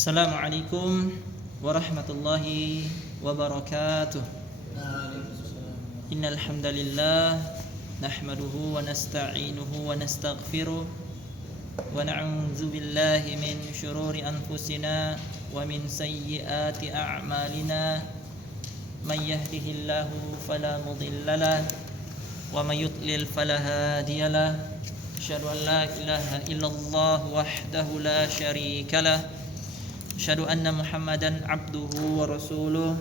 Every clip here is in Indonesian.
Assalamualaikum warahmatullahi wabarakatuh. Innal hamdalillah nahmaduhu wa nasta'inuhu wa nastaghfiruh wa na'udzu billahi min shururi anfusina wa min sayyiati a'malina. May yahdihillahu fala mudhillalah wa may yudlil fala hadiyalah. Asyhadu an la ilaha illallah wahdahu la syarikalah. Asyhadu anna Muhammadan abduhu wa rasuluh.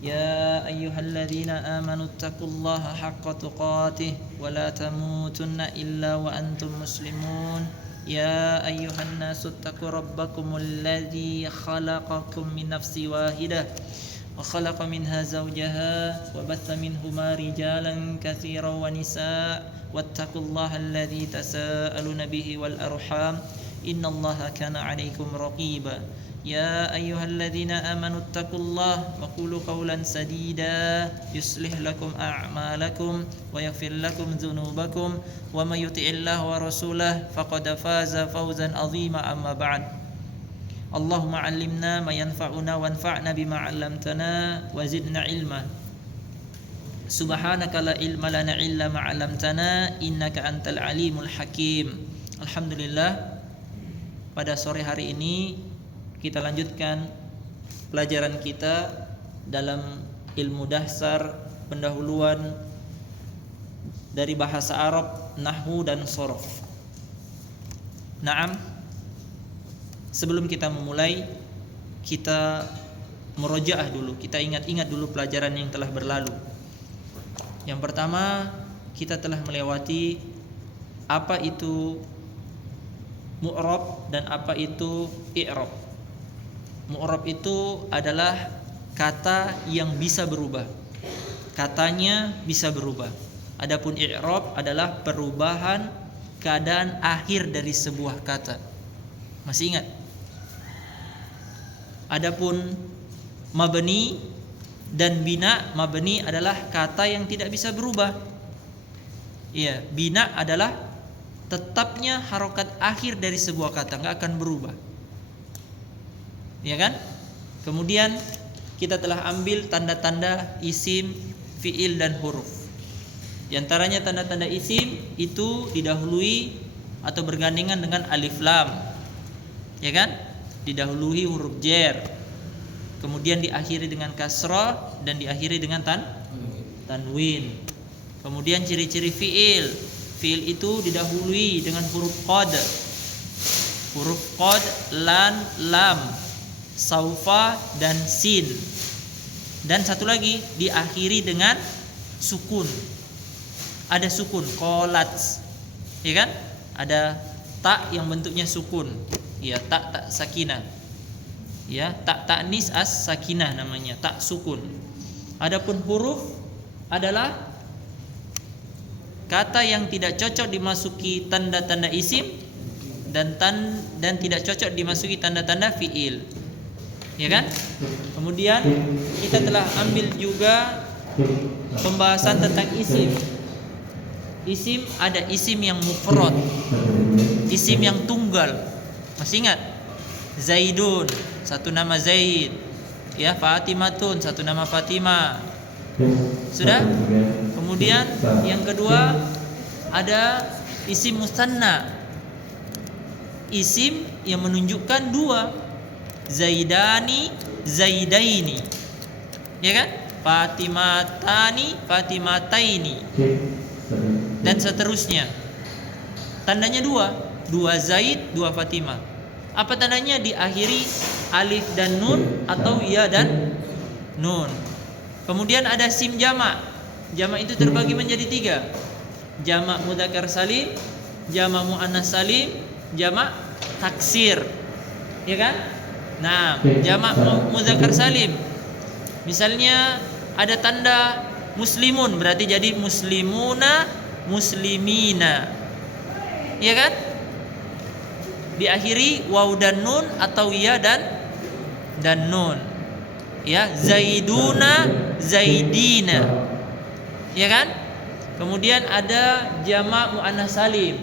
Ya ayyuhalladzina amanu taqullaha haqqa tuqatih wa la tamutunna illa wa antum muslimun. Ya ayyuhan nasu taqu rabbakumul ladzi khalaqakum min nafsin wahidah wa khalaqa minha zawjaha wa batha minhuma rijalan katsiran wa nisaa wattaqullaha alladzi tasaaluna bihi wal arham innallaha kana 'alaikum raqiba. Ya ayyuhalladzina amanu taqullaha wa qulu qawlan sadida yuslih lakum a'malakum wa yaghfir lakum dzunubakum wa may yuti'illaha wa rasulahu faqad faza fawzan 'azima. Amma ba'd. Allahumma 'allimna ma yanfa'una wanfa'na bima 'allamtana wa zidna ilma. Subhanaka la ilma lana illa ma 'allamtana innaka antal alimul hakim. Alhamdulillah, pada sore hari ini kita lanjutkan pelajaran kita dalam ilmu dasar pendahuluan dari bahasa Arab, nahwu dan shorof. Naam, sebelum kita memulai, kita murojaah dulu, kita ingat-ingat dulu pelajaran yang telah berlalu. Yang pertama, kita telah melewati apa itu mu'rab dan apa itu i'rab. Mu'rab itu adalah kata yang bisa berubah, katanya bisa berubah. Adapun i'rab adalah perubahan keadaan akhir dari sebuah kata. Masih ingat? Adapun mabni dan bina, mabni adalah kata yang tidak bisa berubah. Iya, bina adalah tetapnya harokat akhir dari sebuah kata, nggak akan berubah. Ya kan? Kemudian kita telah ambil tanda-tanda isim, fiil dan huruf. Di antaranya tanda-tanda isim itu didahului atau bergandengan dengan alif lam. Ya kan? Didahului huruf jar. Kemudian diakhiri dengan kasrah dan diakhiri dengan tanwin. Kemudian ciri-ciri fiil. Fiil itu didahului dengan huruf qad. Huruf qad, lan, lam, saufa dan sin. Dan satu lagi diakhiri dengan sukun. Ada sukun, qalat. Ya kan? Ada ta yang bentuknya sukun. Ya, tak sakinah. Ya, tak ta'nis as sakinah namanya, tak sukun. Adapun huruf adalah kata yang tidak cocok dimasuki tanda-tanda isim dan tidak cocok dimasuki tanda-tanda fiil. Ya kan? Kemudian kita telah ambil juga pembahasan tentang isim. Isim ada isim yang mufrad, isim yang tunggal. Masih ingat? Zaidun, satu nama Zaid. Ya, Fatimatun, satu nama Fatimah. Sudah? Kemudian yang kedua ada isim musanna. Isim yang menunjukkan dua. Zaidani, Zaidaini. Ya kan? Fatimatani, Fatimataini. Dan seterusnya. Tandanya dua Zaid, dua Fatimah. Apa tandanya? Diakhiri alif dan nun atau ya dan nun. Kemudian ada sim jamak. Jamak itu terbagi menjadi 3. Jamak mudzakkar salim, jamak muannas salim, jamak taksir. Ya kan? Nah, jamak mudzakkar salim, misalnya ada tanda muslimun, berarti jadi muslimuna, muslimina. Ya kan? Diakhiri waw dan nun atau ya dan nun. Ya, zaiduna, zaidina. Ya kan? Kemudian ada jamak muannas salim,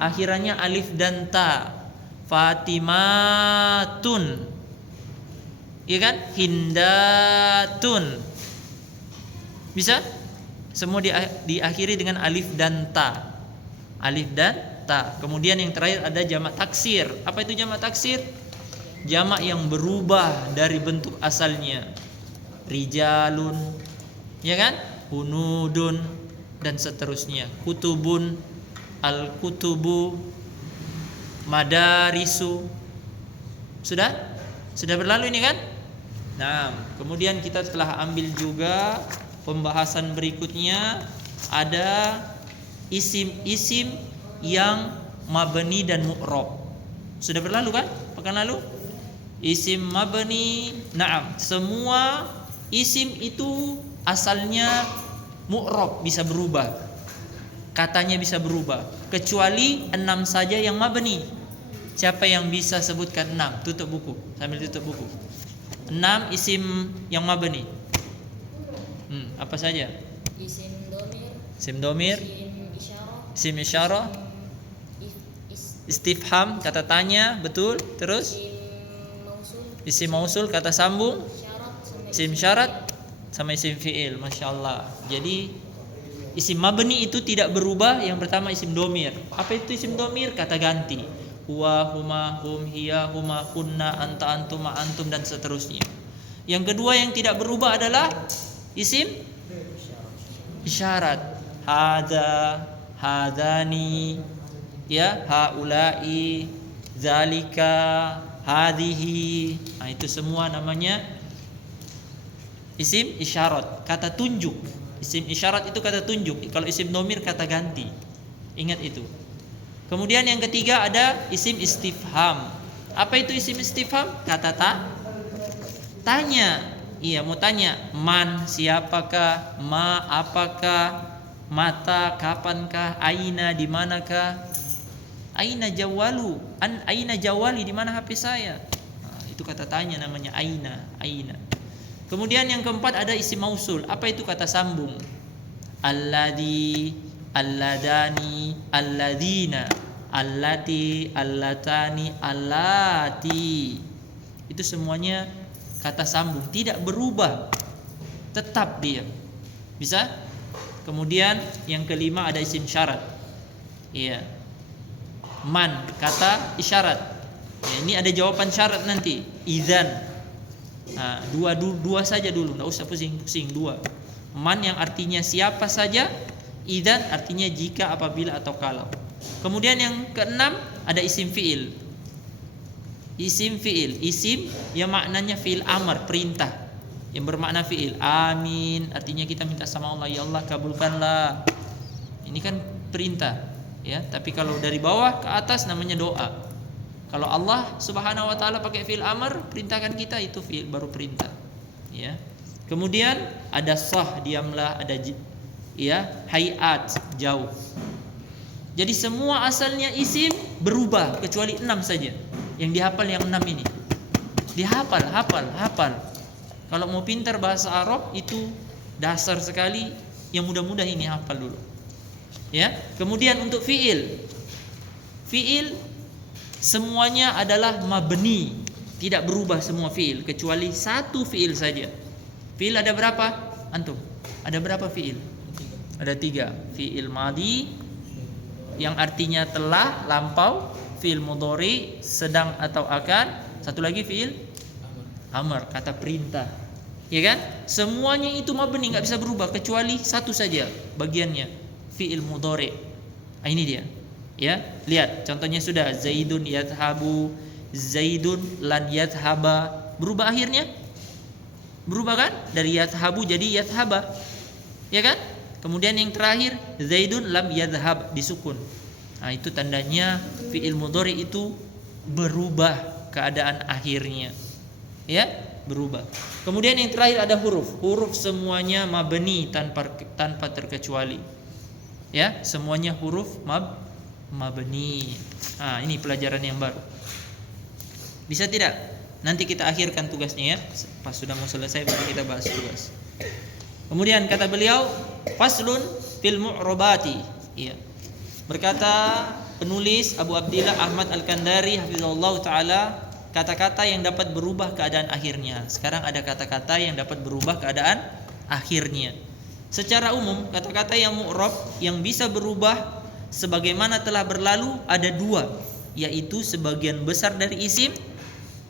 akhirannya alif dan ta. Fatimatun. Iya kan? Hindatun. Bisa? Semua diakhiri dengan alif dan ta. Alif dan ta. Kemudian yang terakhir ada jamak taksir. Apa itu jamak taksir? Jamak yang berubah dari bentuk asalnya. Rijalun, ya kan? Hunudun dan seterusnya. Kutubun, al-kutubu, madarisu. Sudah berlalu ini kan? Nah, kemudian kita telah ambil juga pembahasan berikutnya, ada isim-isim yang mabni dan mu'rab. Sudah berlalu kan? Pekan lalu? Isim mabni, na'am, semua isim itu asalnya mu'rab, bisa berubah. Katanya bisa berubah, kecuali 6 saja yang mabni. Siapa yang bisa sebutkan 6? Tutup buku, sambil tutup buku. 6 isim yang mabni. Apa saja? Isim domir, Isim domir, isim isyarah, istifham, kata tanya, betul. Terus isim mausul, kata sambung, isim syarat, sama isim fi'il. Masya Allah. Jadi isim mabni itu tidak berubah. Yang pertama isim domir. Apa itu isim domir? Kata ganti. Huwa, huma, hum, hiya, huma, kunna, anta, antum, antum, dan seterusnya. Yang kedua yang tidak berubah adalah isim isyarat. Hada, hadani, ya, haulai, zalika, hadhihi. Nah, itu semua namanya isim isyarat, kata tunjuk. Isim isyarat itu kata tunjuk. Kalau isim domir kata ganti. Ingat itu. Kemudian yang ketiga ada isim istifham. Apa itu isim istifham? Kata tanya. Iya, mau tanya. Man, siapakah? Ma, apakah? Mata, kapankah? Aina, di manakah? Aina jawalu? Aina jawali, di mana HP saya? Nah, itu kata tanya namanya aina. Kemudian yang keempat ada isim mausul. Apa itu kata sambung? Alladhi, alladani, alladina, allati, allatani, allati. Itu semuanya kata sambung, tidak berubah, tetap dia. Bisa? Kemudian yang kelima ada isim syarat. Iya. Man, kata isyarat. Ya, ini ada jawaban syarat nanti. Idzan. Nah, dua saja dulu, enggak usah pusing-pusing, dua. Man yang artinya siapa saja, idzan artinya jika, apabila, atau kalau. Kemudian yang keenam ada isim fi'il. Isim fi'il, isim yang maknanya fi'il amar, perintah, yang bermakna fi'il. Amin artinya kita minta sama Allah, ya Allah kabulkanlah. Ini kan perintah, ya. Tapi kalau dari bawah ke atas namanya doa. Kalau Allah Subhanahu wa taala pakai fi'il amar, perintahkan kita, itu fi'il baru perintah, ya. Kemudian ada sah, diamlah, ada ya, hayat, jauh. Jadi semua asalnya isim berubah kecuali 6 saja. Yang dihafal yang 6 ini. Dihafal, hafal. Kalau mau pintar bahasa Arab itu dasar sekali, yang mudah-mudah ini hafal dulu. Ya. Kemudian untuk fi'il. Fi'il semuanya adalah mabni, tidak berubah semua fi'il kecuali satu fi'il saja. Fi'il ada berapa? Antum? Ada berapa fi'il? Ada 3. Fi'il madi yang artinya telah, lampau, fi'il mudhari sedang atau akan, satu lagi fi'il amar, kata perintah. Ya kan? Semuanya itu mabni, enggak bisa berubah kecuali satu saja bagiannya, fi'il mudhari. Nah, ini dia. Ya, lihat contohnya sudah, Zaidun yadhabu, Zaidun lan yadhaba. Berubah akhirnya? Berubah kan? Dari yadhabu jadi yadhaba. Ya kan? Kemudian yang terakhir Zaidun lam yadhhab, disukun. Nah, itu tandanya fi'il mudhari itu berubah keadaan akhirnya. Ya, berubah. Kemudian yang terakhir ada huruf. Huruf semuanya mabni tanpa terkecuali. Ya, semuanya huruf mabni. Nah, ini pelajaran yang baru. Bisa tidak? Nanti kita akhirkan tugasnya ya. Pas sudah mau selesai baru kita bahas tugas. Kemudian kata beliau, faslun fil mu'robati. Iya. Berkata penulis Abu Abdillah Ahmad Al-Kandari hafizahullah taala kata-kata yang dapat berubah keadaan akhirnya. Sekarang ada kata-kata yang dapat berubah keadaan akhirnya. Secara umum kata-kata yang mu'rab yang bisa berubah sebagaimana telah berlalu ada dua, yaitu sebagian besar dari isim,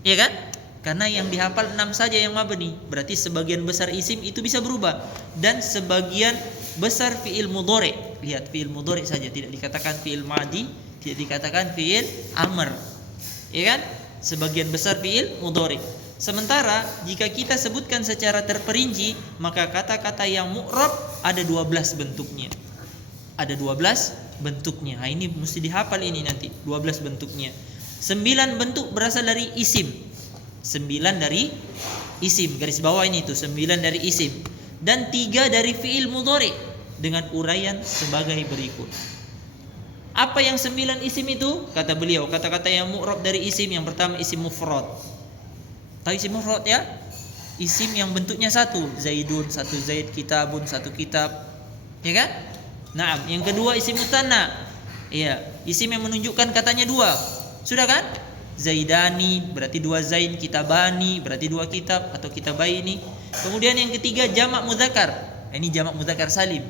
ya kan? Karena yang dihafal 6 saja yang mabni, berarti sebagian besar isim itu bisa berubah, dan sebagian besar fiil mudhari. Lihat, fiil mudhari saja, tidak dikatakan fiil madi, tidak dikatakan fiil amr, ya kan? Sebagian besar fiil mudhari. Sementara jika kita sebutkan secara terperinci, maka kata-kata yang mu'rab ada 12 bentuknya. Ada 12 bentuknya. Nah, ini mesti dihafal ini nanti, 12 bentuknya. 9 bentuk berasal dari isim. 9 dari isim, garis bawah ini tuh 9 dari isim, dan 3 dari fiil mudhari dengan uraian sebagai berikut. Apa yang 9 isim itu? Kata beliau, kata-kata yang mu'rab dari isim yang pertama isim mufrad. Tahu isim mufrad ya? Isim yang bentuknya satu, zaidun, satu zaid, kitabun, satu kitab, ya kan? Nah, yang kedua isim mutanna. Iya, isim yang menunjukkan katanya dua. Sudah kan? Zaidani berarti 2 zaid, kitabani berarti 2 kitab atau kitabaini. Kemudian yang ketiga jamak mudzakkar. Ini jamak mudzakkar salim.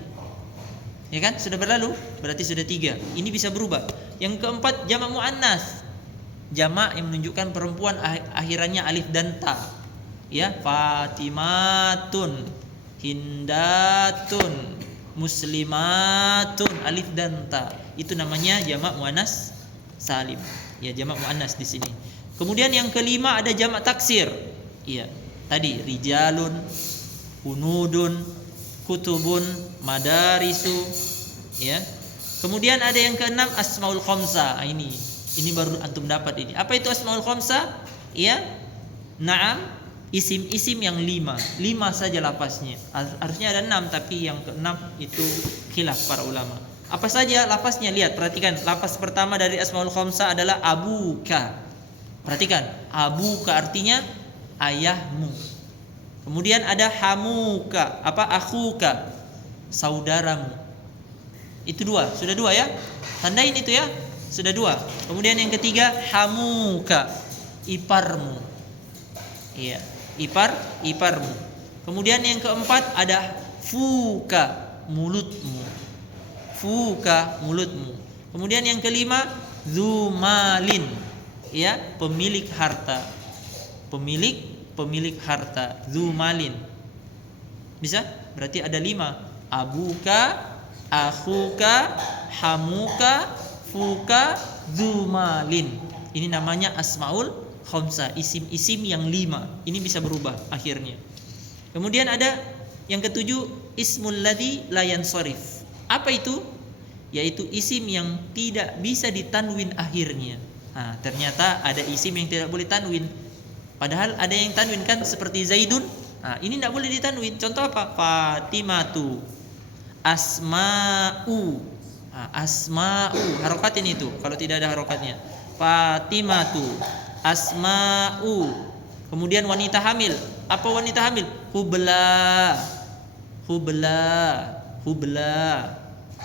Ya kan? Sudah berlalu, berarti sudah 3. Ini bisa berubah. Yang keempat jamak muannas. Jamak yang menunjukkan perempuan akhirannya alif dan ta. Ya, Fatimatun, Hindatun, Muslimatun, alif dan ta. Itu namanya jamak muannas salim. Ya, jamak muannas di sini. Kemudian yang kelima ada jamak taksir. Iya, tadi rijalun, hunudun, kutubun, madarisu, ya. Kemudian ada yang keenam asmaul khamsah. Ini baru antum dapat ini. Apa itu asmaul khamsah? Ya. Naam, isim-isim yang 5 saja lafaznya. Harusnya ada 6, tapi yang keenam itu khilaf para ulama. Apa saja lafaznya? Lihat, perhatikan. Lafaz pertama dari asmaul khamsah adalah abuka. Perhatikan, abuka artinya ayahmu. Kemudian ada hamuka, akhuka, saudaramu. Itu 2, sudah 2 ya. Tandain itu ya, sudah 2. Kemudian yang ketiga hamuka, iparmu. Iya, iparmu. Kemudian yang keempat ada fuka, mulutmu. Fuka, mulutmu. Kemudian yang kelima zumalin, ya, pemilik harta. Pemilik harta, zumalin. Bisa? Berarti ada 5. Abuka, akhuka, hamuka, fuka, zumalin. Ini namanya asmaul khamsah, isim-isim yang 5. Ini bisa berubah akhirnya. Kemudian ada yang ketujuh ismul ladzi la yansharif. Apa itu? Yaitu isim yang tidak bisa ditanwin akhirnya. Nah, ternyata ada isim yang tidak boleh tanwin. Padahal ada yang tanwin kan, seperti zaidun. Nah, ini tidak boleh ditanwin. Contoh apa? Fatimatu, asma'u. Nah, asma'u, harokatin itu kalau tidak ada harokatnya. Fatimatu, asma'u. Kemudian wanita hamil. Apa wanita hamil? Hubla.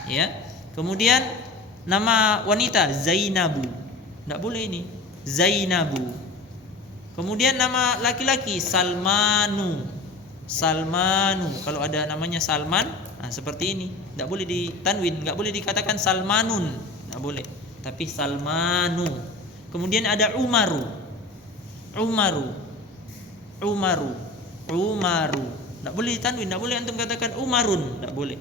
Ya. Kemudian nama wanita Zainabu. Tidak boleh ini. Zainabu. Kemudian nama laki-laki Salmanu. Kalau ada namanya Salman, nah seperti ini. Tidak boleh ditanwin, tidak boleh dikatakan Salmanun. Tidak boleh. Tapi Salmanu. Kemudian ada Umaru. Tidak boleh ditanwin, tidak boleh antum katakan Umarun, tidak boleh.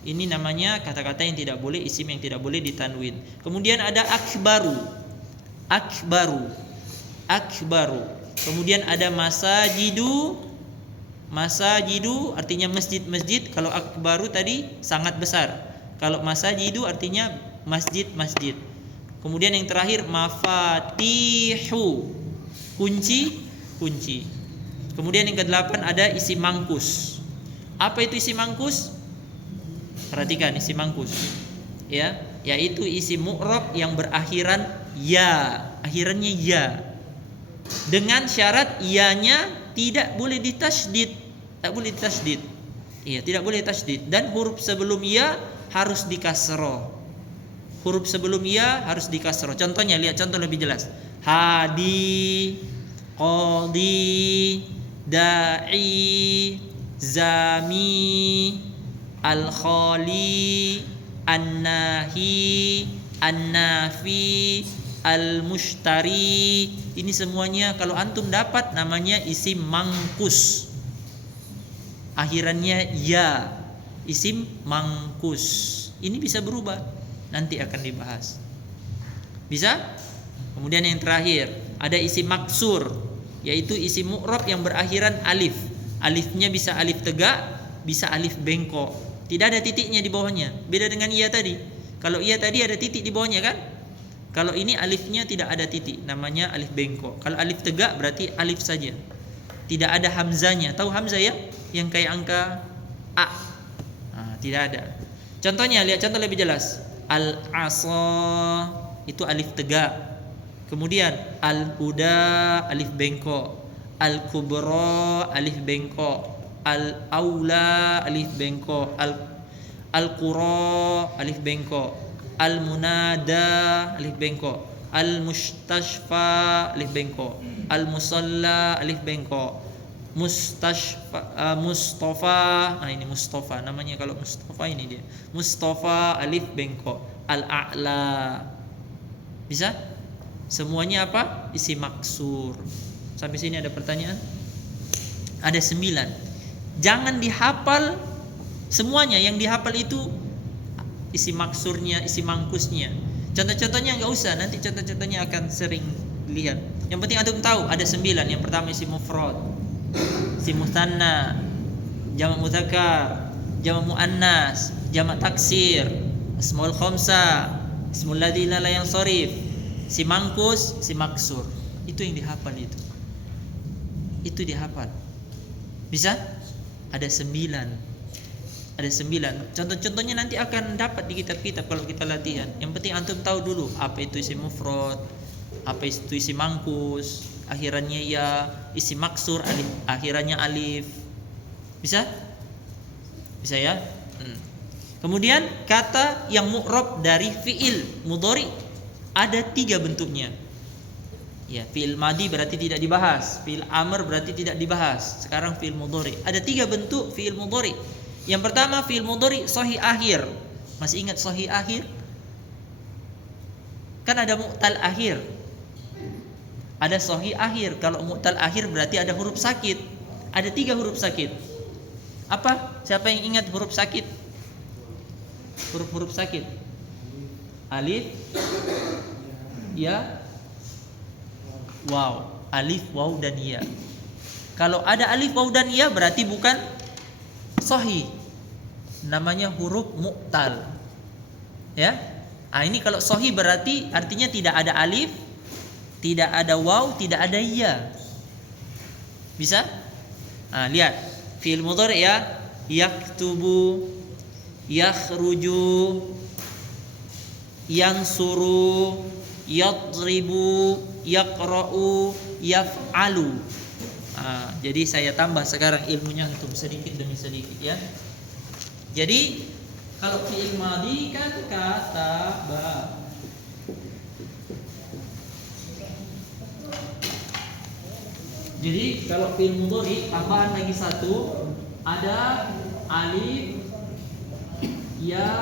Ini namanya kata-kata yang tidak boleh, isim yang tidak boleh ditanwin. Kemudian ada akbaru. Kemudian ada masajidu. Masajidu artinya masjid-masjid. Kalau akbaru tadi sangat besar. Kalau masajidu artinya masjid-masjid. Kemudian yang terakhir mafatihu, kunci. Kemudian yang ke-8 ada isim mangkus. Apa itu isim mangkus? Perhatikan isim mangkus. Ya, yaitu isim mu'rab yang berakhiran ya, akhirannya ya. Dengan syarat ianya tidak boleh ditasydid. Iya, tidak boleh tasydid, dan huruf sebelum ya harus dikasroh. huruf sebelum ya harus dikasroh. Contohnya, lihat contoh lebih jelas. Hadi, qadi, da'i, zami, al-khali, an-nahi, an-nafi, al-mushtari. Ini semuanya kalau antum dapat namanya isim mangkus. Akhirannya ya, isim mangkus. Ini bisa berubah, nanti akan dibahas. Bisa? Kemudian yang terakhir, ada isim maksur, yaitu isim mu'rab yang berakhiran alif. Alifnya bisa alif tegak, bisa alif bengkok. Tidak ada titiknya di bawahnya. Beda dengan iya tadi. Kalau iya tadi ada titik di bawahnya kan? Kalau ini alifnya tidak ada titik, namanya alif bengkok. Kalau alif tegak berarti alif saja. Tidak ada hamzanya. Tahu hamzah ya? Yang kayak angka A. Nah, tidak ada. Contohnya, lihat contoh lebih jelas. Al-asa itu alif tegak. Kemudian al-huda alif bengkok. Al-kubra alif bengkok. Al-aula alif bengkok. Al-qura alif bengkok. Al-munada alif bengkok. Al-mustashfa alif bengkok. Al-musalla alif bengkok. Mustafa, ini Mustafa namanya. Kalau Mustafa ini dia Mustafa alif bengkok. Al-a'la. Bisa? Semuanya apa? Isim maksur. Sampai sini ada pertanyaan? Ada 9. Jangan dihafal semuanya. Yang dihafal itu isim maksurnya, isim mangkusnya. Contoh-contohnya enggak usah, nanti contoh-contohnya akan sering lihat. Yang penting antum tahu ada 9. Yang pertama isim mufrad, isim musanna, jamak mudzakkar, jamak muannas, jamak taksir, asmaul khamsah, ismul ladzi la yansharif, isim mangkus, isim maksur. Itu yang dihafal itu. Itu dihafal. Bisa? Ada 9. Ada 9. Contoh-contohnya nanti akan dapat di kitab-kitab kalau kita latihan. Yang penting antum tahu dulu apa itu isim mufrad, apa itu isim mangkus, akhirannya ya, isim maksur alif, akhirannya alif. Bisa? Bisa ya? Kemudian kata yang mu'rab dari fi'il mudhari ada 3 bentuknya. Ya, fi'il madi berarti tidak dibahas, fi'il amr berarti tidak dibahas. Sekarang fi'il mudhari. Ada 3 bentuk fi'il mudhari. Yang pertama fi'il mudhari sahih akhir. Masih ingat sahih akhir? Kan ada mu'tal akhir. Ada sahih akhir. Kalau mu'tal akhir berarti ada huruf sakit. Ada 3 huruf sakit. Apa? Siapa yang ingat huruf sakit? Huruf-huruf sakit. Alif, ya, waw. Alif, waw dan ya. Kalau ada alif, waw dan ya berarti bukan sahih. Namanya huruf mu'tal. Ya. Ah, ini kalau sahih berarti artinya tidak ada alif, tidak ada waw, tidak ada ya. Bisa? Ah, lihat. Fi'il mudhari ya. Yaktubu, yakhruju, yansuru, yadribu, yaqra'u, yaf'alu. Ah, jadi saya tambah sekarang ilmunya untuk sedikit demi sedikit ya. Jadi kalau fi'il madhi kan kataba. Jadi kalau fi'il mudhari tambahan lagi 1, ada alif, ya,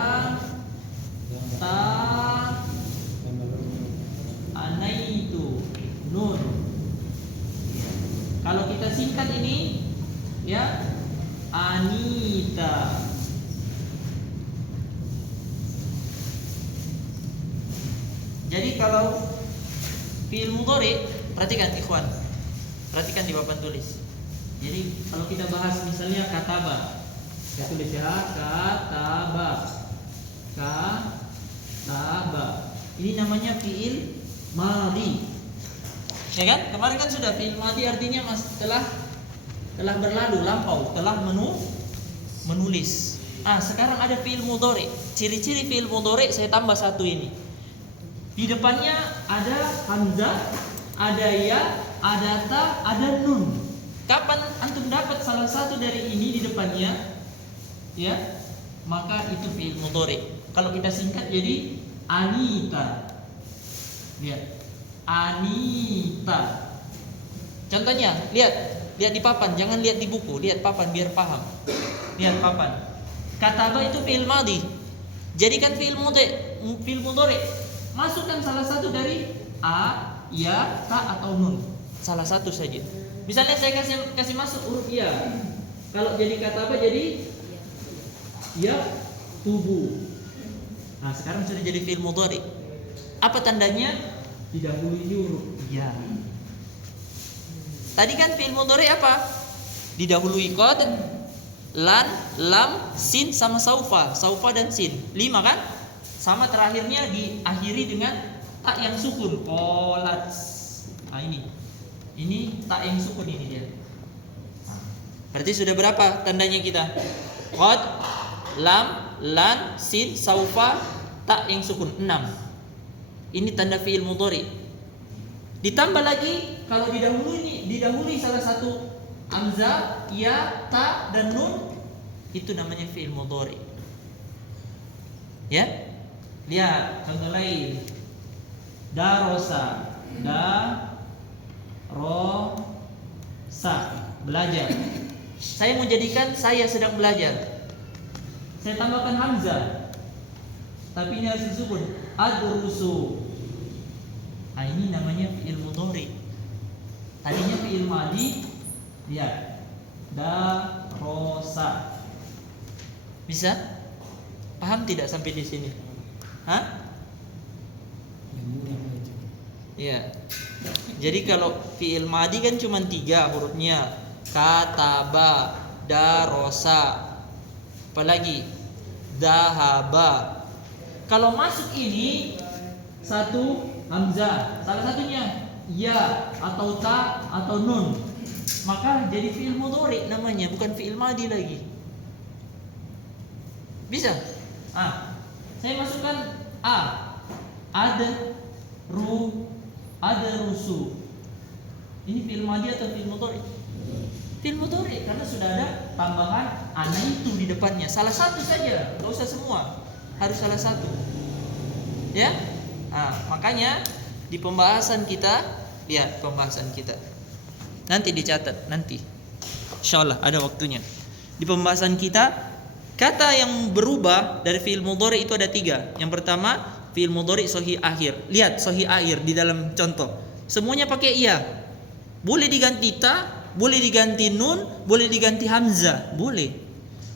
ta, anaitu, nun. Kalau kita singkat ini ya, anita. Jadi kalau fi'il mudhari, perhatikan ikhwan. Perhatikan di papan tulis. Jadi kalau kita bahas misalnya kataba, kita tulis ya kataba. Kataba. Ini namanya fi'il madhi. Ya kan? Kemarin kan sudah fi'il madhi artinya telah berlalu, lampau, telah menulis. Ah, sekarang ada fi'il mudhari. Ciri-ciri fi'il mudhari saya tambah 1 ini. Di depannya ada hamzah, ada ya, ada ta, ada nun. Kapan antum dapat salah satu dari ini di depannya, ya, maka itu fi'il mudhari. Kalau kita singkat jadi Anita. Lihat. Anita. Contohnya, lihat di papan, jangan lihat di buku, lihat papan biar paham. Lihat papan. Kataba itu fi'il madhi. Jadikan fi'il mudhari. Masukkan salah satu dari a, ya, ta atau nun. Salah satu saja. Misalnya saya kasih masuk huruf ya. Kalau jadi kataba jadi ya tubuh. Nah, sekarang sudah jadi fi'il mudhari. Apa tandanya? Didahului huruf ya. Tadi kan fi'il mudhari apa? Didahului qad, lan, lam, sin sama saufa dan sin. 5 kan? Sama terakhirnya diakhiri dengan tak yang sukun. Qolat. Nah ini tak yang sukun ini dia. Berarti sudah berapa tandanya kita? Qad, lam, lan, sin, saufa, tak yang sukun 6. Ini tanda fi'il mudhari. Ditambah lagi kalau didahului salah satu hamzah, ya, ta dan nun, itu namanya fi'il mudhari. Ya? Lihat contoh lain. Darosa, belajar. Saya mau jadikan saya sedang belajar. Saya tambahkan hamzah. Tapi ini harus disebut adrusu. Nah, ini namanya fi'il mudhari. Tadinya fi'il madhi. Lihat. Darosa. Bisa? Paham tidak sampai di sini? Hah? Iya. Jadi kalau fi'il madhi kan cuma 3 hurufnya. Kataba, darosa, apalagi dahaba. Kalau masuk ini satu hamzah, salah satunya ya atau ta atau nun, maka jadi fi'il mudhari namanya, bukan fi'il madhi lagi. Bisa? Saya masukkan ada rusu. Ini fi'il madhi atau fi'il mudhari? Fi'il mudhari karena sudah ada tambahan ana itu di depannya. Salah satu saja, enggak usah semua. Harus salah satu. Ya? Makanya di pembahasan kita, lihat pembahasan kita. Nanti dicatat nanti. Insyaallah ada waktunya. Di pembahasan kita, kata yang berubah dari fi'il mudhari itu ada 3. Yang pertama, fi'il mudhari sahih akhir. Lihat sahih akhir di dalam contoh. Semuanya pakai iya. Boleh diganti ta, boleh diganti nun, boleh diganti hamzah, boleh.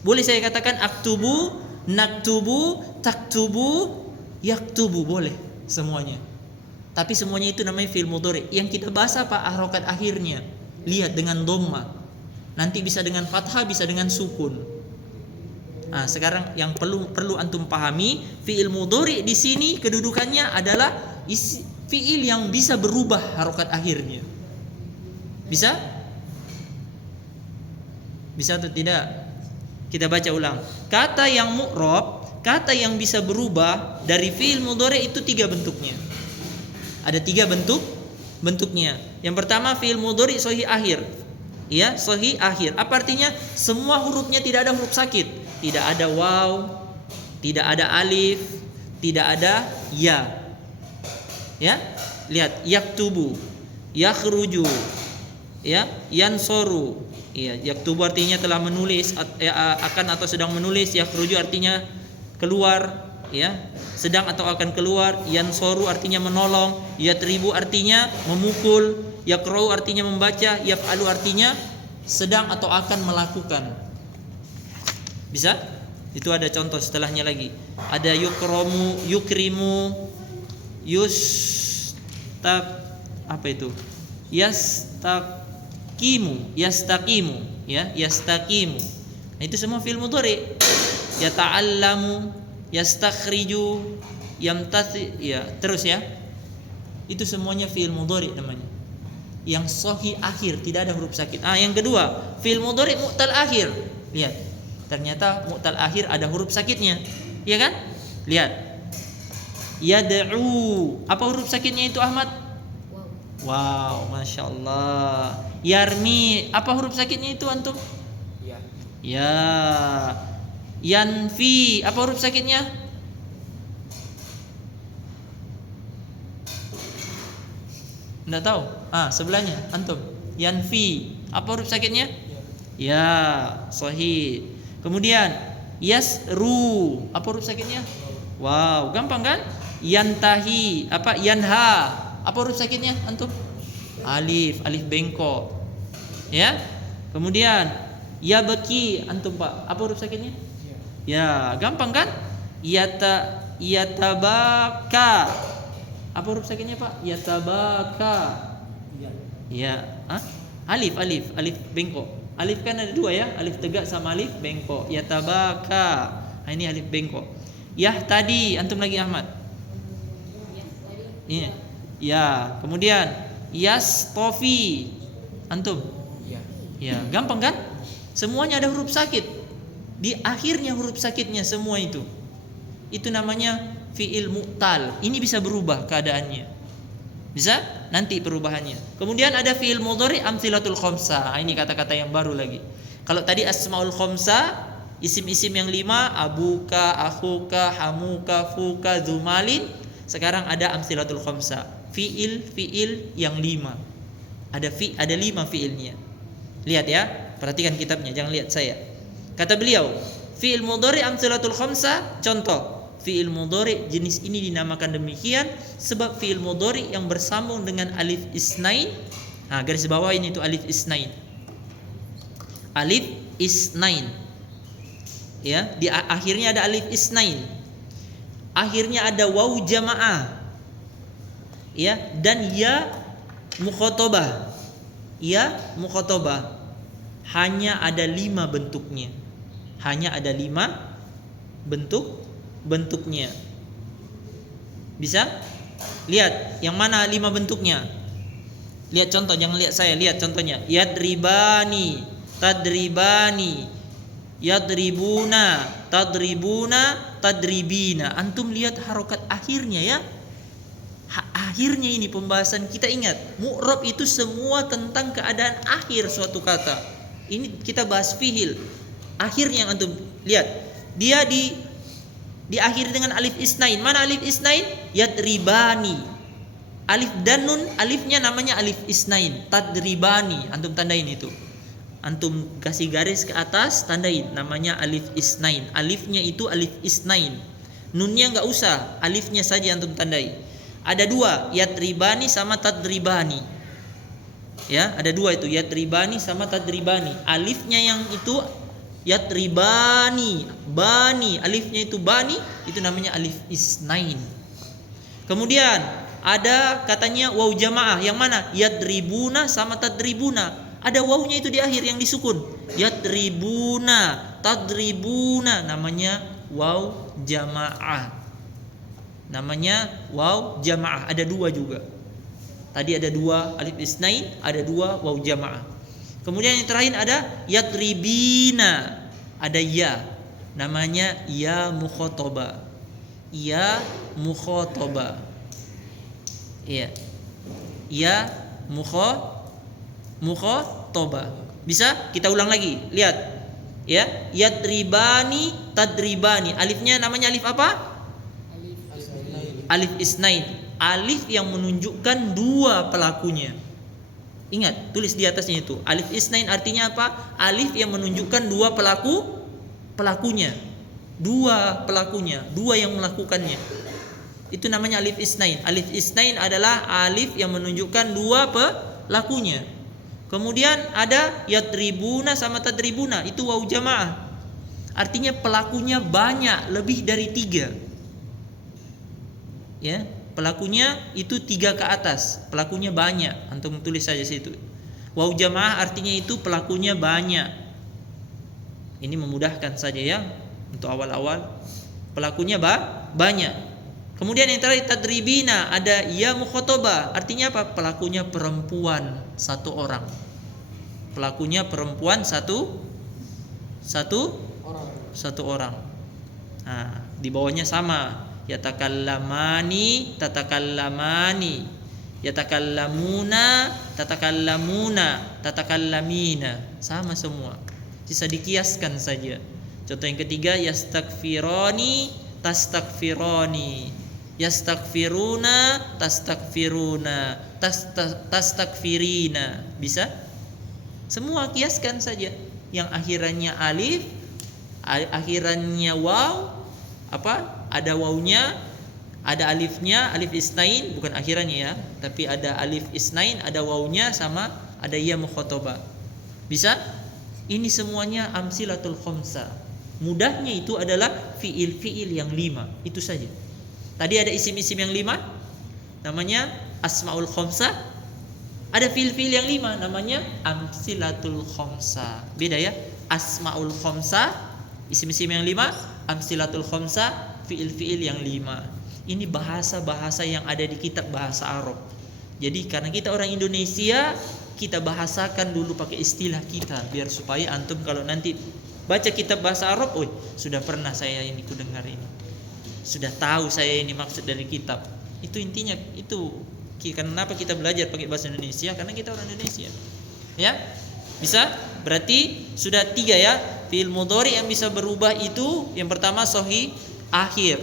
Boleh saya katakan aktubu, naktubu, taktubu, yaktubu, boleh semuanya. Tapi semuanya itu namanya fi'il mudhari. Yang kita bahas apa? Harokat akhirnya. Lihat dengan dhamma. Nanti bisa dengan fathah, bisa dengan sukun. Sekarang yang perlu antum pahami, fi'il mudhari di sini kedudukannya adalah fi'il yang bisa berubah harokat akhirnya. Bisa? Bisa atau tidak? Kita baca ulang. Kata yang mu'rab, kata yang bisa berubah dari fi'il mudhari itu 3 bentuknya. Ada 3 bentuknya. Yang pertama fi'il mudhari sahih akhir. Ya, sahih akhir. Apa artinya? Semua hurufnya tidak ada huruf sakit. Tidak ada waw, tidak ada alif, tidak ada ya. Ya? Lihat, yaktubu, yakhruju, ya, yansoru. Ya, yaktubu artinya telah menulis, akan atau sedang menulis. Yakhruju artinya keluar, ya, sedang atau akan keluar. Yansoru artinya menolong. Yatribu artinya memukul. Yaqra'u artinya membaca. Yaf'alu artinya sedang atau akan melakukan. Bisa? Itu ada contoh setelahnya lagi. Ada yukromu, yukrimu, apa itu? Yastaqimu, ya, yastaqimu. Nah, itu semua fi'il mudhari. Yata'allamu, yastakhriju, yamtathi, ya, terus ya. Itu semuanya fi'il mudhari namanya. Yang sahih akhir, tidak ada huruf sakit. Yang kedua, fi'il mudhari mu'tal akhir. Lihat. Ternyata mu'tal akhir ada huruf sakitnya. Iya kan? Lihat. Yad'u. Apa huruf sakitnya itu Ahmad? Wow, Masya Allah. Yarmi. Apa huruf sakitnya itu antum? Ya. Yanfi. Apa huruf sakitnya? Enggak tahu? Sebelahnya antum. Yanfi. Apa huruf sakitnya? Ya, sahih. Kemudian yasru. Apa huruf sakitnya? Wow, gampang kan? Yantahi. Apa? Yanha. Apa huruf sakitnya antum? Alif bengkok. Ya. Kemudian yabki antum Pak. Apa huruf sakitnya? Ya, gampang kan? Yatabaka. Apa huruf sakitnya Pak? Yatabaka. Ya, alif bengkok. Alif kan ada dua ya, alif tegak sama alif bengkok. Yatabaka. Ini alif bengkok. Yah tadi, antum lagi Ahmad. Iya. Ya, kemudian yastofi. Antum? Ya, gampang kan? Semuanya ada huruf sakit. Di akhirnya huruf sakitnya semua itu. Itu namanya fi'il mu'tal. Ini bisa berubah keadaannya. Bisa nanti perubahannya. Kemudian ada fi'il mudhari amtsilatul khamsah. Ini kata-kata yang baru lagi. Kalau tadi asmaul khamsah, isim-isim yang 5, abuka, akhuka, hamuka, fuka, zumalin. Sekarang ada amtsilatul khamsah. Fi'il yang 5. Ada 5 fi'ilnya. Lihat ya, perhatikan kitabnya, jangan lihat saya. Kata beliau, fi'il mudhari amtsilatul khamsah, contoh. Fi'il mudhari jenis ini dinamakan demikian sebab fi'il mudhari yang bersambung dengan alif isnain. Garis bawah ini itu alif isnain. Alif isnain. Ya, di akhirnya ada alif isnain. Akhirnya ada waw jamaah. Ya, dan ya mukhatabah. Ya mukhatabah. Hanya ada 5 bentuknya. Hanya ada 5 bentuknya. Bisa? Lihat yang mana 5 bentuknya. Lihat contoh, jangan lihat saya, lihat contohnya. Yadribani, tadribani, yadribuna, tadribuna, tadribina. Antum lihat harokat akhirnya ya. Akhirnya ini pembahasan kita, ingat, mu'rab itu semua tentang keadaan akhir suatu kata. Ini kita bahas fi'il. Akhirnya yang antum lihat, dia diakhiri dengan alif isnain. Mana alif isnain? Yadribani. Alif dan nun, alifnya namanya alif isnain. Tadribani, antum tandain itu. Antum kasih garis ke atas, tandain, namanya alif isnain. Alifnya itu alif isnain. Nunnya enggak usah, alifnya saja antum tandai. Ada 2, yadribani sama tadribani. Ya, ada 2 itu, yadribani sama tadribani. Alifnya yang itu yadribani, bani, alifnya itu bani, itu namanya alif isnain. Kemudian ada katanya waw jamaah, yang mana? Yadribuna sama tadribuna. Ada wawnya itu di akhir yang disukun. Yadribuna, tadribuna, namanya waw jamaah. Namanya waw jamaah. Ada 2 juga. Tadi ada 2 alif isnain, ada 2 waw jamaah. Kemudian yang terakhir ada yadribina. Ada ya. Namanya ya mukhatabah. Ya mukhatabah. Iya. Ya mukhatabah. Bisa? Kita ulang lagi. Lihat. Ya, yadribani, tadribani. Alifnya namanya alif apa? Alif isnain. Alif yang menunjukkan 2 pelakunya. Ingat, tulis di atasnya itu. Alif isnain artinya apa? Alif yang menunjukkan 2 pelakunya. 2 pelakunya, 2 yang melakukannya. Itu namanya alif isnain. Alif isnain adalah alif yang menunjukkan 2 pelakunya. Kemudian ada yadribuna sama tadribuna, itu waw jamaah. Artinya pelakunya banyak, lebih dari 3. Ya. Pelakunya itu 3 ke atas, pelakunya banyak. Antum tulis saja situ. Waw jamaah artinya itu pelakunya banyak. Ini memudahkan saja ya untuk awal-awal. Pelakunya banyak. Kemudian yang terakhir tadribina, ada ya mukhatabah. Artinya apa? Pelakunya perempuan 1 orang. Pelakunya perempuan 1 orang. Nah, di bawahnya sama. Yatakallamani, tatakallamani, yatakallamuna, tatakallamuna, tatakallamina. Sama semua. Bisa dikiaskan saja. Contoh yang ketiga, yastakfirani, tastakfirani. Yastaghfiruna, tastaghfiruna, tastakfirina. Bisa? Semua kiaskan saja. Yang akhirannya alif, akhirannya waw, apa? Ada wawnya, ada alifnya, alif isnain, bukan akhirannya ya, tapi ada alif isnain, ada wawnya, sama ada ya mukhatabah. Bisa? Ini semuanya amsilatul khamsa. Mudahnya itu adalah fiil-fiil yang 5. Itu saja. Tadi ada isim-isim yang 5, namanya asmaul khamsa. Ada fiil-fiil yang 5, namanya amsilatul khamsa. Beda ya. Asmaul khamsa, isim-isim yang 5, amsilatul khamsa, fiil-fiil yang 5. Ini bahasa-bahasa yang ada di kitab bahasa Arab. Jadi karena kita orang Indonesia, kita bahasakan dulu pakai istilah kita, biar supaya antum kalau nanti baca kitab bahasa Arab, oh sudah pernah saya ini kudengar ini, sudah tahu saya ini maksud dari kitab. Itu intinya. Itu kenapa kita belajar pakai bahasa Indonesia, karena kita orang Indonesia. Ya, bisa? Berarti sudah 3 ya. Fi'il mudhari yang bisa berubah itu yang pertama sahih akhir,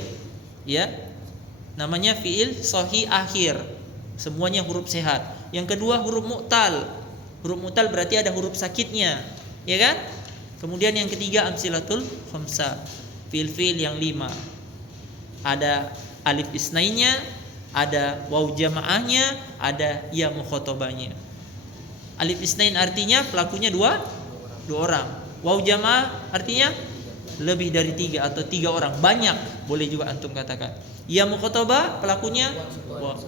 ya, namanya fi'il sahih akhir, semuanya huruf sehat. Yang kedua huruf mu'tal. Huruf mu'tal berarti ada huruf sakitnya, ya kan? Kemudian yang ketiga amsilatul khamsa, fi'il-fi'il yang 5. Ada alif isnainnya, ada waw jamaahnya, ada ya mukhatabahnya. Alif isnain artinya pelakunya dua orang. Waw jamaah artinya lebih dari 3 atau 3 orang, banyak, boleh juga antum katakan. Ya mukhatabah pelakunya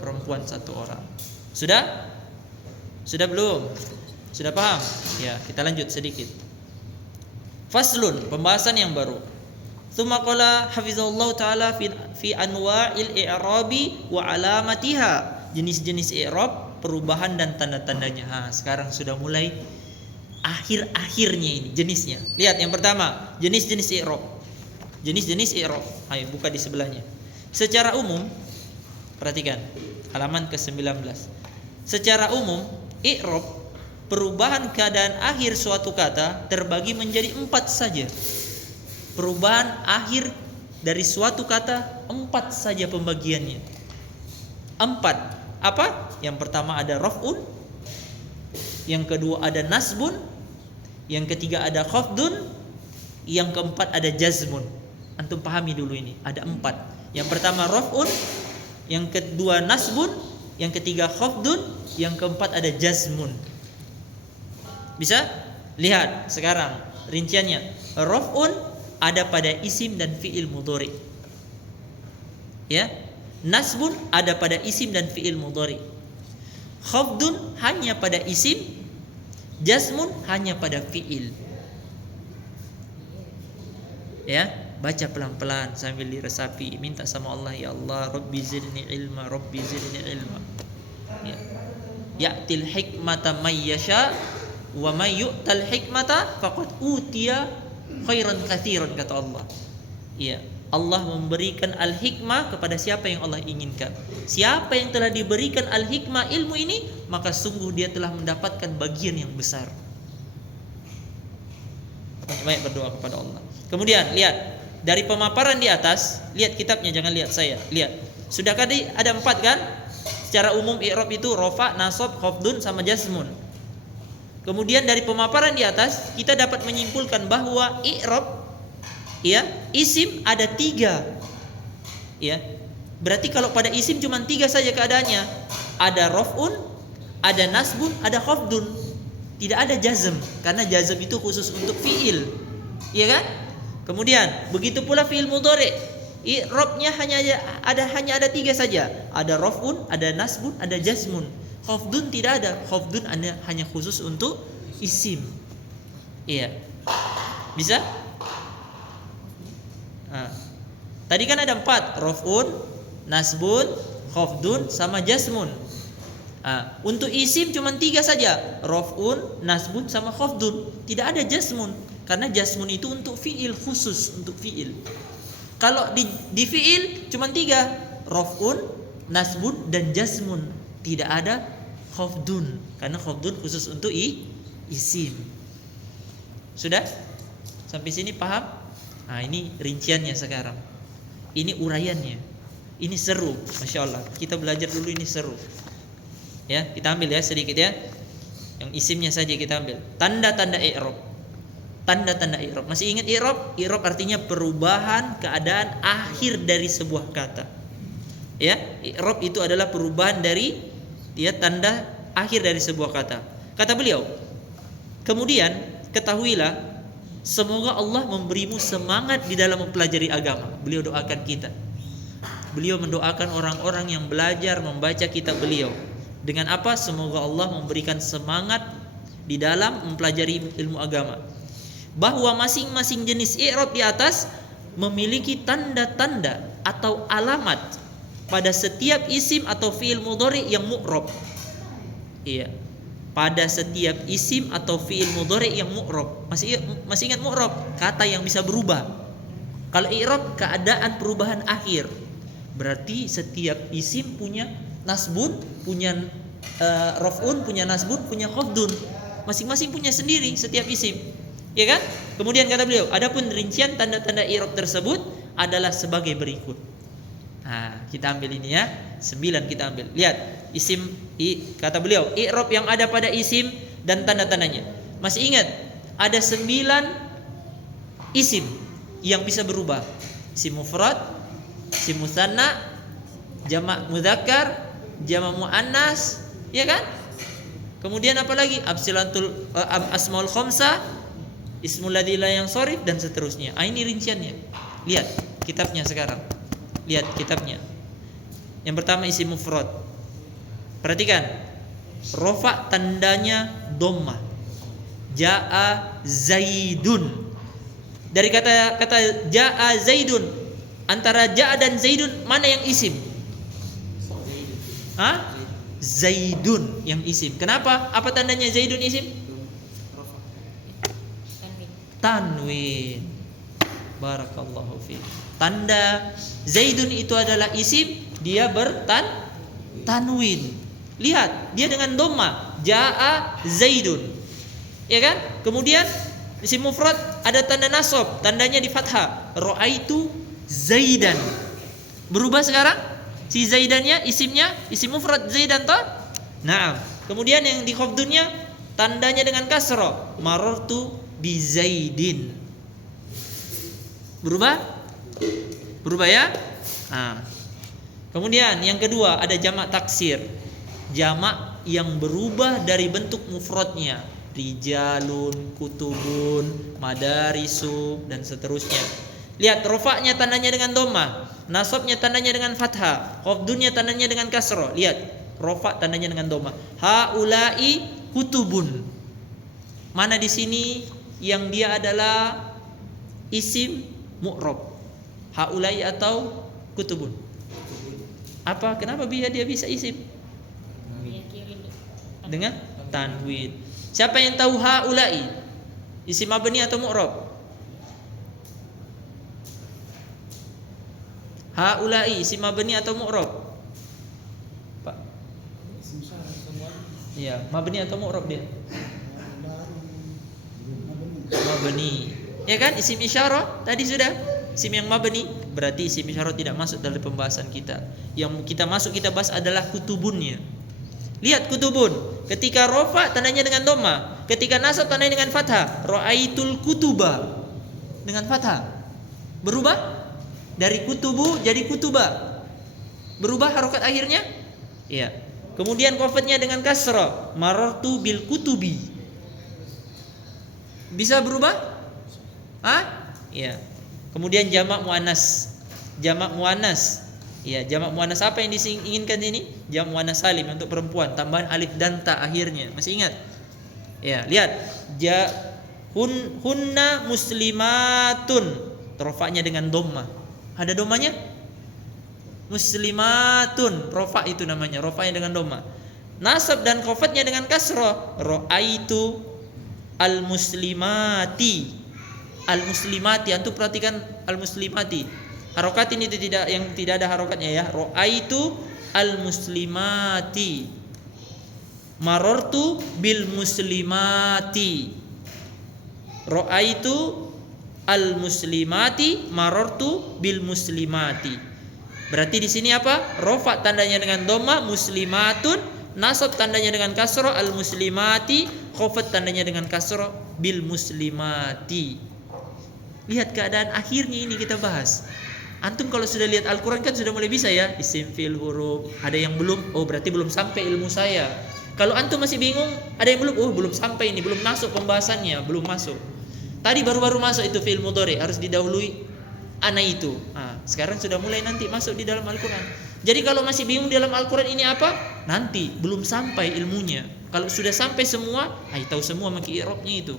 perempuan 1 orang. Sudah? Sudah belum? Sudah paham? Ya, kita lanjut sedikit. Faslun, pembahasan yang baru. Tsumma qala hafizallahu taala fi anwa'il i'rabi wa alamatiha. Jenis-jenis i'rab, perubahan dan tanda-tandanya. Sekarang sudah mulai akhir-akhirnya ini jenisnya. Lihat yang pertama, jenis-jenis i'rab. Jenis-jenis i'rab. Ayo buka di sebelahnya. Secara umum, perhatikan halaman ke-19. Secara umum, i'rab, perubahan keadaan akhir suatu kata terbagi menjadi 4 saja. Perubahan akhir dari suatu kata 4 saja pembagiannya. 4. Apa? Yang pertama ada raf'un, yang kedua ada nasbun, yang ketiga ada khafdun, yang keempat ada jazmun. Antum pahami dulu ini, ada 4. Yang pertama raf'un, yang kedua nasbun, yang ketiga khafdun, yang keempat ada jazmun. Bisa? Lihat sekarang rinciannya. Raf'un ada pada isim dan fi'il mudhari. Ya. Nasbun ada pada isim dan fi'il mudhari. Khafdun hanya pada isim, jazmun hanya pada fi'il. Ya, baca pelan-pelan sambil diresapi, minta sama Allah, ya Allah, Rabbi zidni ilma, Rabbi zidni ilma. Ya. Ya'til hikmata may yasha wa may yu'tal hikmata faqad utiya khairan katsiran, kata Allah. Iya, Allah memberikan al-hikmah kepada siapa yang Allah inginkan. Siapa yang telah diberikan al-hikmah ilmu ini, maka sungguh dia telah mendapatkan bagian yang besar. Banyak berdoa kepada Allah. Kemudian lihat dari pemaparan di atas, lihat kitabnya, jangan lihat saya. Lihat. Sudah tadi ada 4 kan? Secara umum i'rab itu rafa, nasab, khafdun sama jazmun. Kemudian dari pemaparan di atas kita dapat menyimpulkan bahwa i'rab, ya, isim ada 3. Ya. Berarti kalau pada isim cuma 3 saja keadaannya. Ada raf'un, ada nasbun, ada khafdun. Tidak ada jazm, karena jazm itu khusus untuk fiil. Iya kan? Kemudian begitu pula fiil mudhari. I'rabnya hanya ada 3 saja. Ada raf'un, ada nasbun, ada jazmun. Khafdun tidak ada. Khafdun hanya khusus untuk isim. Iya. Bisa? Nah, tadi kan ada 4, raf'un, nasbun, khafdun sama jazmun. Nah, untuk isim cuma 3 saja, raf'un, nasbun sama khafdun. Tidak ada jazmun, karena jazmun itu untuk fiil, khusus untuk fiil. Kalau di fiil cuma 3, raf'un, nasbun dan jazmun. Tidak ada khafdun, karena khafdun khusus untuk isim. Sudah? Sampai sini paham? Nah, ini rinciannya sekarang. Ini uraiannya. Ini seru, masya Allah. Kita belajar dulu, ini seru. Ya, kita ambil ya sedikit ya. Yang isimnya saja kita ambil. Tanda-tanda i'rab. Tanda-tanda i'rab. Masih ingat i'rab? I'rab artinya perubahan keadaan akhir dari sebuah kata. Ya, i'rab itu adalah perubahan dari tanda akhir dari sebuah kata. Kata beliau, kemudian ketahuilah, semoga Allah memberimu semangat di dalam mempelajari agama. Beliau doakan kita. Beliau mendoakan orang-orang yang belajar membaca kitab beliau. Dengan apa? Semoga Allah memberikan semangat di dalam mempelajari ilmu agama. Bahwa masing-masing jenis i'rab di atas memiliki tanda-tanda atau alamat pada setiap isim atau fi'il mudhari yang mu'rab. Iya. Pada setiap isim atau fi'il mudhari yang mu'rab. Masih ingat mu'rab? Kata yang bisa berubah. Kalau i'rab keadaan perubahan akhir. Berarti setiap isim punya nasbun, punya raf'un, punya nasbun, punya khafdun. Masing-masing punya sendiri setiap isim. Ya kan? Kemudian kata beliau, adapun rincian tanda-tanda i'rab tersebut adalah sebagai berikut. Nah, kita ambil ini ya. 9 kita ambil. Lihat, kata beliau, i'rab yang ada pada isim dan tanda-tandanya. Masih ingat? Ada 9 isim yang bisa berubah. Isim mufrad, isim musanna, jamak mudzakkar, jamak muannas, ya kan? Kemudian apa lagi? Asmaul khamsah, ismul ladzi la yansharif dan seterusnya. Ini rinciannya. Lihat kitabnya sekarang. Lihat kitabnya. Yang pertama isim mufrad. Perhatikan. Rafa tandanya dhammah. Jaa Zaidun. Dari kata jaa Zaidun, antara jaa dan Zaidun mana yang isim? Zaidun yang isim. Kenapa? Apa tandanya Zaidun isim? Tanwin. Barakallahu fiik. Tanda Zaidun itu adalah isim, dia bertanwin. Lihat, dia dengan dhamma, jaa Zaidun. Ya kan? Kemudian isim mufrad ada tanda nasab, tandanya di fathah. Ra'aitu Zaidan. Berubah sekarang? Si Zaidannya isimnya isim mufrad Zaidan toh? Nah, kemudian yang di khafdunnya tandanya dengan kasrah. Marartu bi Zaidin. Berubah? Berubah ya? Nah. Kemudian yang kedua ada jamak taksir. Jamak yang berubah dari bentuk mufradnya. Rijalun, kutubun, madarisu dan seterusnya. Lihat, rofaknya tandanya dengan dhamma, nasabnya tandanya dengan fathah, khafdunnya tandanya dengan kasrah. Lihat, rofak tandanya dengan dhamma. Haulai kutubun. Mana di sini yang dia adalah isim mu'rab? Haulai atau kutubun? Apa? Kenapa dia bisa isim? Dengan tanwin. Siapa yang tahu haulai? Isim mabni atau mu'rab? Haulai isim mabni atau mu'rab? Pak. Iya, mabni atau mu'rab dia? Mabni. Ya kan? Isim isyarah tadi sudah. Isim yang mabni, berarti isim isyarah tidak masuk dalam pembahasan kita. Yang kita bahas adalah kutubunnya. Lihat kutubun, ketika rofa tandanya dengan dhamma, ketika nasab tandanya dengan fathah. Ra'aitul kutuba dengan fathah. Berubah dari kutubu jadi kutuba. Berubah harokat akhirnya? Iya. Kemudian khafdnya dengan kasrah. Marartu bil kutubi. Bisa berubah? Iya. Kemudian jamak muannas. Jamak muannas. Iya, jamak muannas apa yang diinginkan ini? Jamak muannas salim untuk perempuan, tambahan alif dan ta akhirnya. Masih ingat? Ya, lihat. Hunna muslimatun. Rofaknya dengan dhammah. Ada dhammanya? Muslimatun. Rofa itu namanya. Rofaknya dengan dhammah. Nasab dan khafdnya dengan kasrah. Ra'aitu al-muslimati. Al-muslimati. Antum perhatikan al-muslimati. Harokat ini tidak ada harokatnya ya. Ra'aitu al-muslimati. Marartu bil muslimati. Ra'aitu al-muslimati, marartu bil muslimati. Berarti di sini apa? Rofa tandanya dengan dhamma, muslimatun. Nasab tandanya dengan kasroh, al muslimati. Khafat tandanya dengan kasroh, bil muslimati. Lihat keadaan akhirnya ini kita bahas. Antum kalau sudah lihat Al-Quran kan sudah mulai bisa ya, isim, fi'il, huruf. Ada yang belum, oh berarti belum sampai ilmu saya. Kalau antum masih bingung, ada yang belum, oh belum sampai ini, belum masuk pembahasannya, belum masuk. Tadi baru-baru masuk itu fi'il mudhari, harus didahului ana itu. Nah, sekarang sudah mulai nanti masuk di dalam Al-Quran. Jadi kalau masih bingung di dalam Al-Quran ini apa, nanti belum sampai ilmunya. Kalau sudah sampai semua, tahu semua maki i'rabnya itu,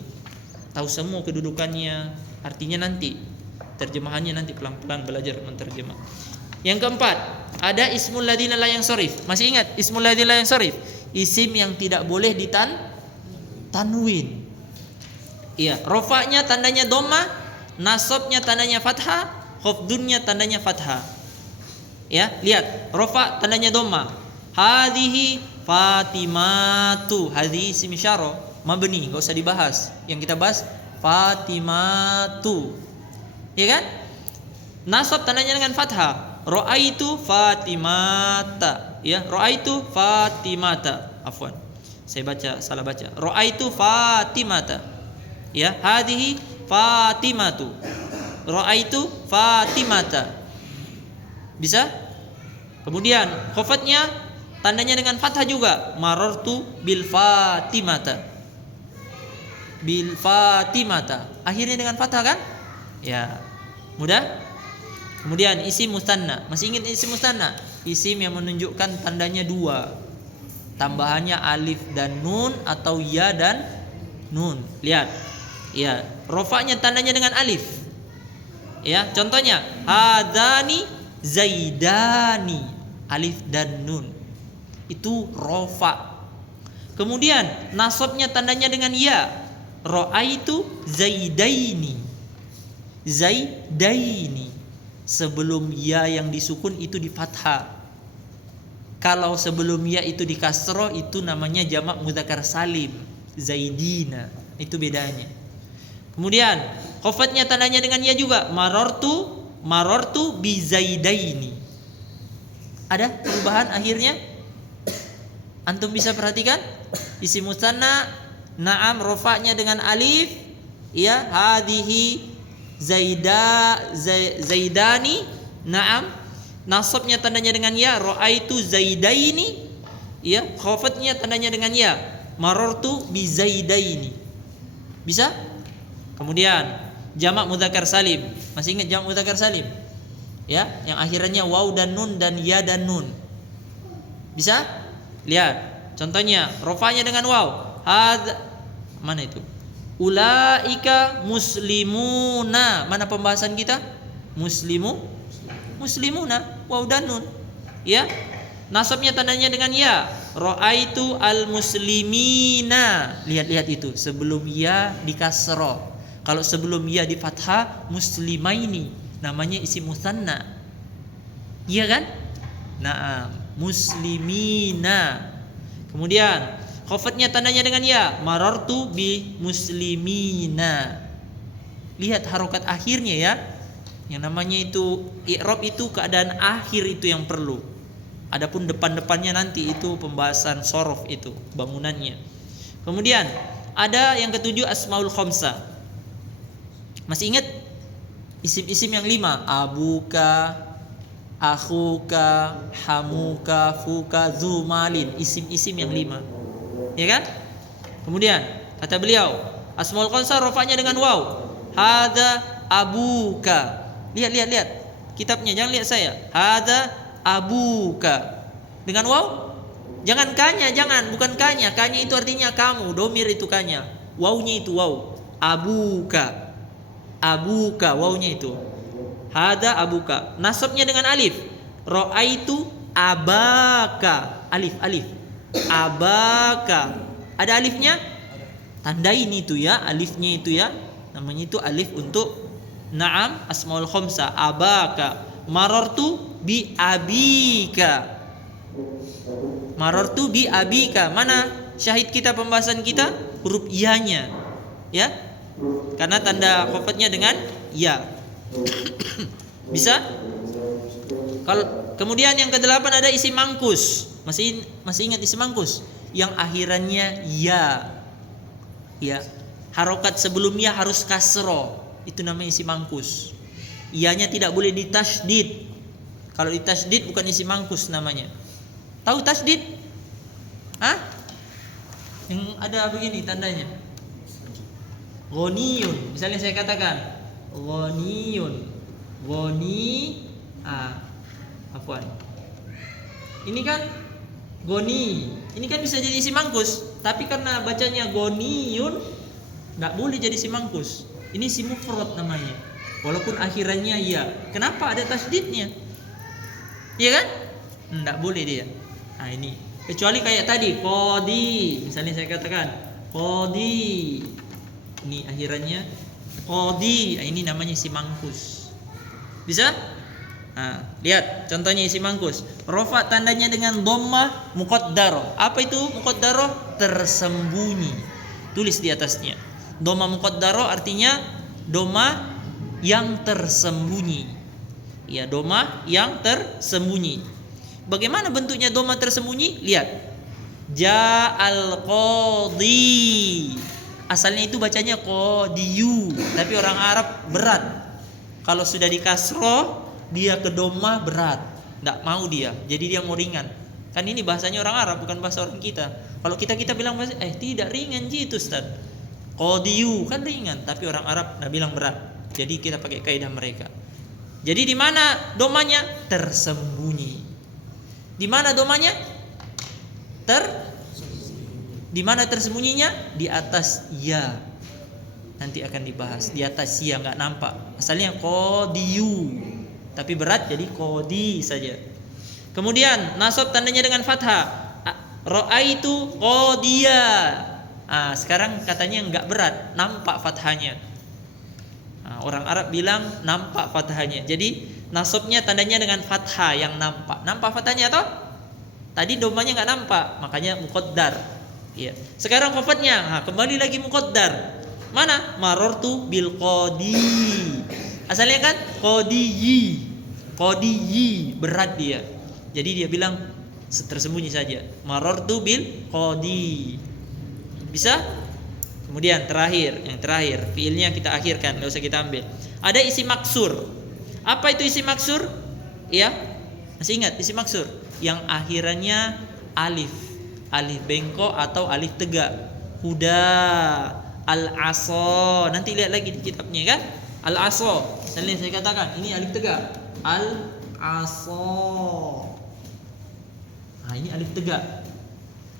tahu semua kedudukannya, artinya nanti. Terjemahannya nanti pelan-pelan belajar menterjemah. Yang keempat, ada ismul ladina la yang sorif. Masih ingat ismul ladina la yang sorif? Isim yang tidak boleh tanwin. Iya, rofa'nya tandanya dhamma, nasabnya tandanya fathah, khafdunnya tandanya fathah. Ya, lihat, rofa tandanya dhamma. Hadhihi Fatimatu. Hadhihi isim isyarah, mabni, enggak usah dibahas. Yang kita bahas Fatimatu. Ya kan? Nasab tandanya dengan fathah. Ra'aitu Fatimata. Ya, ra'aitu Fatimata. Afwan. Saya salah baca. Ra'aitu Fatimata. Ya, hadhihi Fatimatu. Ra'aitu Fatimata. Bisa? Kemudian khafatnya tandanya dengan fathah juga. Marartu bil Fatimata. Bil Fatimata. Akhirnya dengan fathah kan? Ya, mudah. Kemudian isim mustanna. Masih ingat isim mustanna? Isim yang menunjukkan tandanya dua, tambahannya alif dan nun atau ya dan nun. Lihat, ya, rofaknya tandanya dengan alif. Ya, contohnya hadani zaidani, alif dan nun. Itu rofa. Kemudian nasabnya tandanya dengan ya. Ra'aitu zaidaini. Zaidaini. Sebelum ya yang disukun itu di fathah. Kalau sebelum ya itu di kasroh, itu namanya jamak mudzakkar salim, zaidina. Itu bedanya. Kemudian khafatnya tandanya dengan ya juga. Marartu bi zaidaini. Ada perubahan akhirnya? Antum bisa perhatikan? Isim musanna, na'am, rofaknya dengan alif. Ya, hadhihi zaidani, na'am. Nasabnya tandanya dengan ya. Ra'aitu zaidaini. Ya, khafatnya tandanya dengan ya. Marartu bi zaidaini. Bisa? Kemudian jamak mudzakkar salim. Masih ingat jamak mudzakkar salim? Ya, yang akhirannya waw dan nun dan ya dan nun. Bisa? Lihat. Contohnya, rofanya dengan waw. Mana itu? Ulaika muslimuna. Mana pembahasan kita? Muslimuna, waw dan nun. Ya. Nasabnya tandanya dengan ya. Ra'aitu al muslimina. Lihat itu, sebelum ya di kasrah. Kalau sebelum ya di fathah, muslimaini, namanya isim musanna. Iya kan? Naam, muslimina. Kemudian khafatnya tandanya dengan ya. Marartu bi muslimina. Lihat harokat akhirnya ya. Yang namanya itu i'rab, itu keadaan akhir itu yang perlu. Adapun depan-depannya nanti itu pembahasan sorof, itu bangunannya. Kemudian ada yang ketujuh asmaul khamsah. Masih ingat isim-isim yang 5? Abuka, akhuka, hamuka, fuka, zumalin. Isim-isim yang 5. Ya kan? Kemudian kata beliau, asmaul khamsah rofaknya dengan waw. Hadza abuka. Lihat kitabnya, jangan lihat saya. Hadza abuka. Dengan waw. Jangan kanya, bukan kanya. Kanya itu artinya kamu, domir itu kanya. Wawnya itu waw. Abuka, wawnya itu. Hada abuka. Nasabnya dengan alif. Ra'aitu abaka. Alif. Abaka. Ada alifnya? Tandain itu ya, alifnya itu ya. Namanya itu alif untuk na'am asmaul khamsah. Abaka. Marartu bi abika. Marartu bi abika. Mana syahid kita pembahasan kita? Huruf iya-nya. Ya? Karena tanda khafatnya dengan ya. Bisa? Kalau Kemudian yang kedelapan ada isim mangkus. Masih ingat isim mangkus? Yang akhirannya ya. Ya. Harokat sebelumnya harus kasro. Itu namanya isim mangkus. Ianya tidak boleh ditasydid. Kalau ditasydid bukan isim mangkus namanya. Tahu tasydid? Hah? Yang ada begini tandanya. Ghaniyun. Misalnya saya katakan ghaniyun. Afwan. Ini kan goni. Ini kan bisa jadi isim mangkus, tapi karena bacanya ghaniyun enggak boleh jadi isim mangkus. Ini isim mufrad namanya. Walaupun akhirannya ya. Kenapa ada tasydidnya? Iya kan? Enggak boleh dia. Nah, ini. Kecuali kayak tadi qadi. Misalnya saya katakan qadi. Ini akhirannya qadi. Ini namanya isim mangkus. Bisa? Nah, lihat contohnya isim mangkus. Rafa tandanya dengan dhammah muqaddarah. Apa itu muqaddarah? Tersembunyi. Tulis di atasnya. Dhammah muqaddarah artinya dhammah yang tersembunyi. Ya, dhammah yang tersembunyi. Bagaimana bentuknya dhammah tersembunyi? Lihat. Ja'al qadi. Asalnya itu bacanya qadiyu, tapi orang Arab berat. Kalau sudah di kasroh, dia ke dhammah berat. Enggak mau dia. Jadi dia mau ringan. Kan ini bahasanya orang Arab, bukan bahasa orang kita. Kalau kita bilang bahasa tidak ringan gitu, Ustaz. Qadiyu kan ringan, tapi orang Arab enggak bilang berat. Jadi kita pakai kaidah mereka. Jadi di mana dhammahnya? Tersembunyi. Di mana dhammahnya? Di mana tersembunyinya? Di atas ya. Nanti akan dibahas. Di atas ya enggak nampak. Asalnya qadiyu, tapi berat jadi qadi saja. Kemudian nasab tandanya dengan fathah. Ra'aitu qadiya. Sekarang katanya enggak berat, nampak fathahnya. Orang Arab bilang nampak fathahnya. Jadi nasabnya tandanya dengan fathah yang nampak. Nampak fathahnya atau? Tadi dhammahnya enggak nampak, makanya muqaddar. Iya. Sekarang khafadnya, kembali lagi muqaddar. Mana? Marartu bil qadi. Asalnya kan qadiyi. Qadiyi berat dia. Jadi dia bilang tersembunyi saja. Marartu bil qadi. Bisa? Kemudian yang terakhir, fiilnya kita akhirkan, enggak usah kita ambil. Ada isim maksur. Apa itu isim maksur? Ya. Masih ingat isim maksur? Yang akhirannya alif. Alif bengkok atau alif tegak. Huda, al-asa. Nanti lihat lagi di kitabnya kan? Al-asa. Misalnya saya katakan ini alif tegak. Al-asa. Ini alif tegak.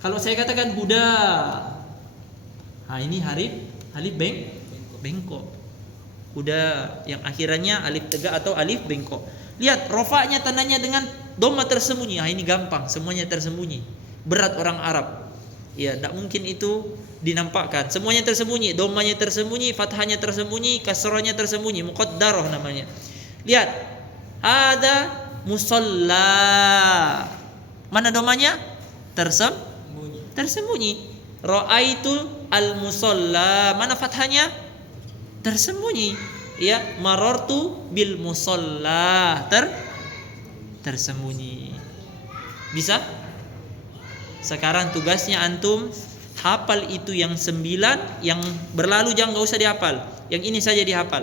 Kalau saya katakan huda, ini alif bengkok. Huda yang akhirannya alif tegak atau alif bengkok. Lihat rofa'nya tandanya dengan dhammah tersembunyi. Ini gampang, semuanya tersembunyi. Berat orang Arab. Ya, tidak mungkin itu dinampakkan. Semuanya tersembunyi, dhammahnya tersembunyi, fathahnya tersembunyi, kasrahnya tersembunyi, muqaddarah namanya. Lihat. Ada musalla. Mana dhammahnya? Tersembunyi. Ra'aitu al-musalla. Mana fathahnya? Tersembunyi. Ya, marartu bil musalla. Tersembunyi. Bisa? Sekarang tugasnya antum hafal itu yang 9, yang berlalu jangan enggak usah dihafal. Yang ini saja dihafal.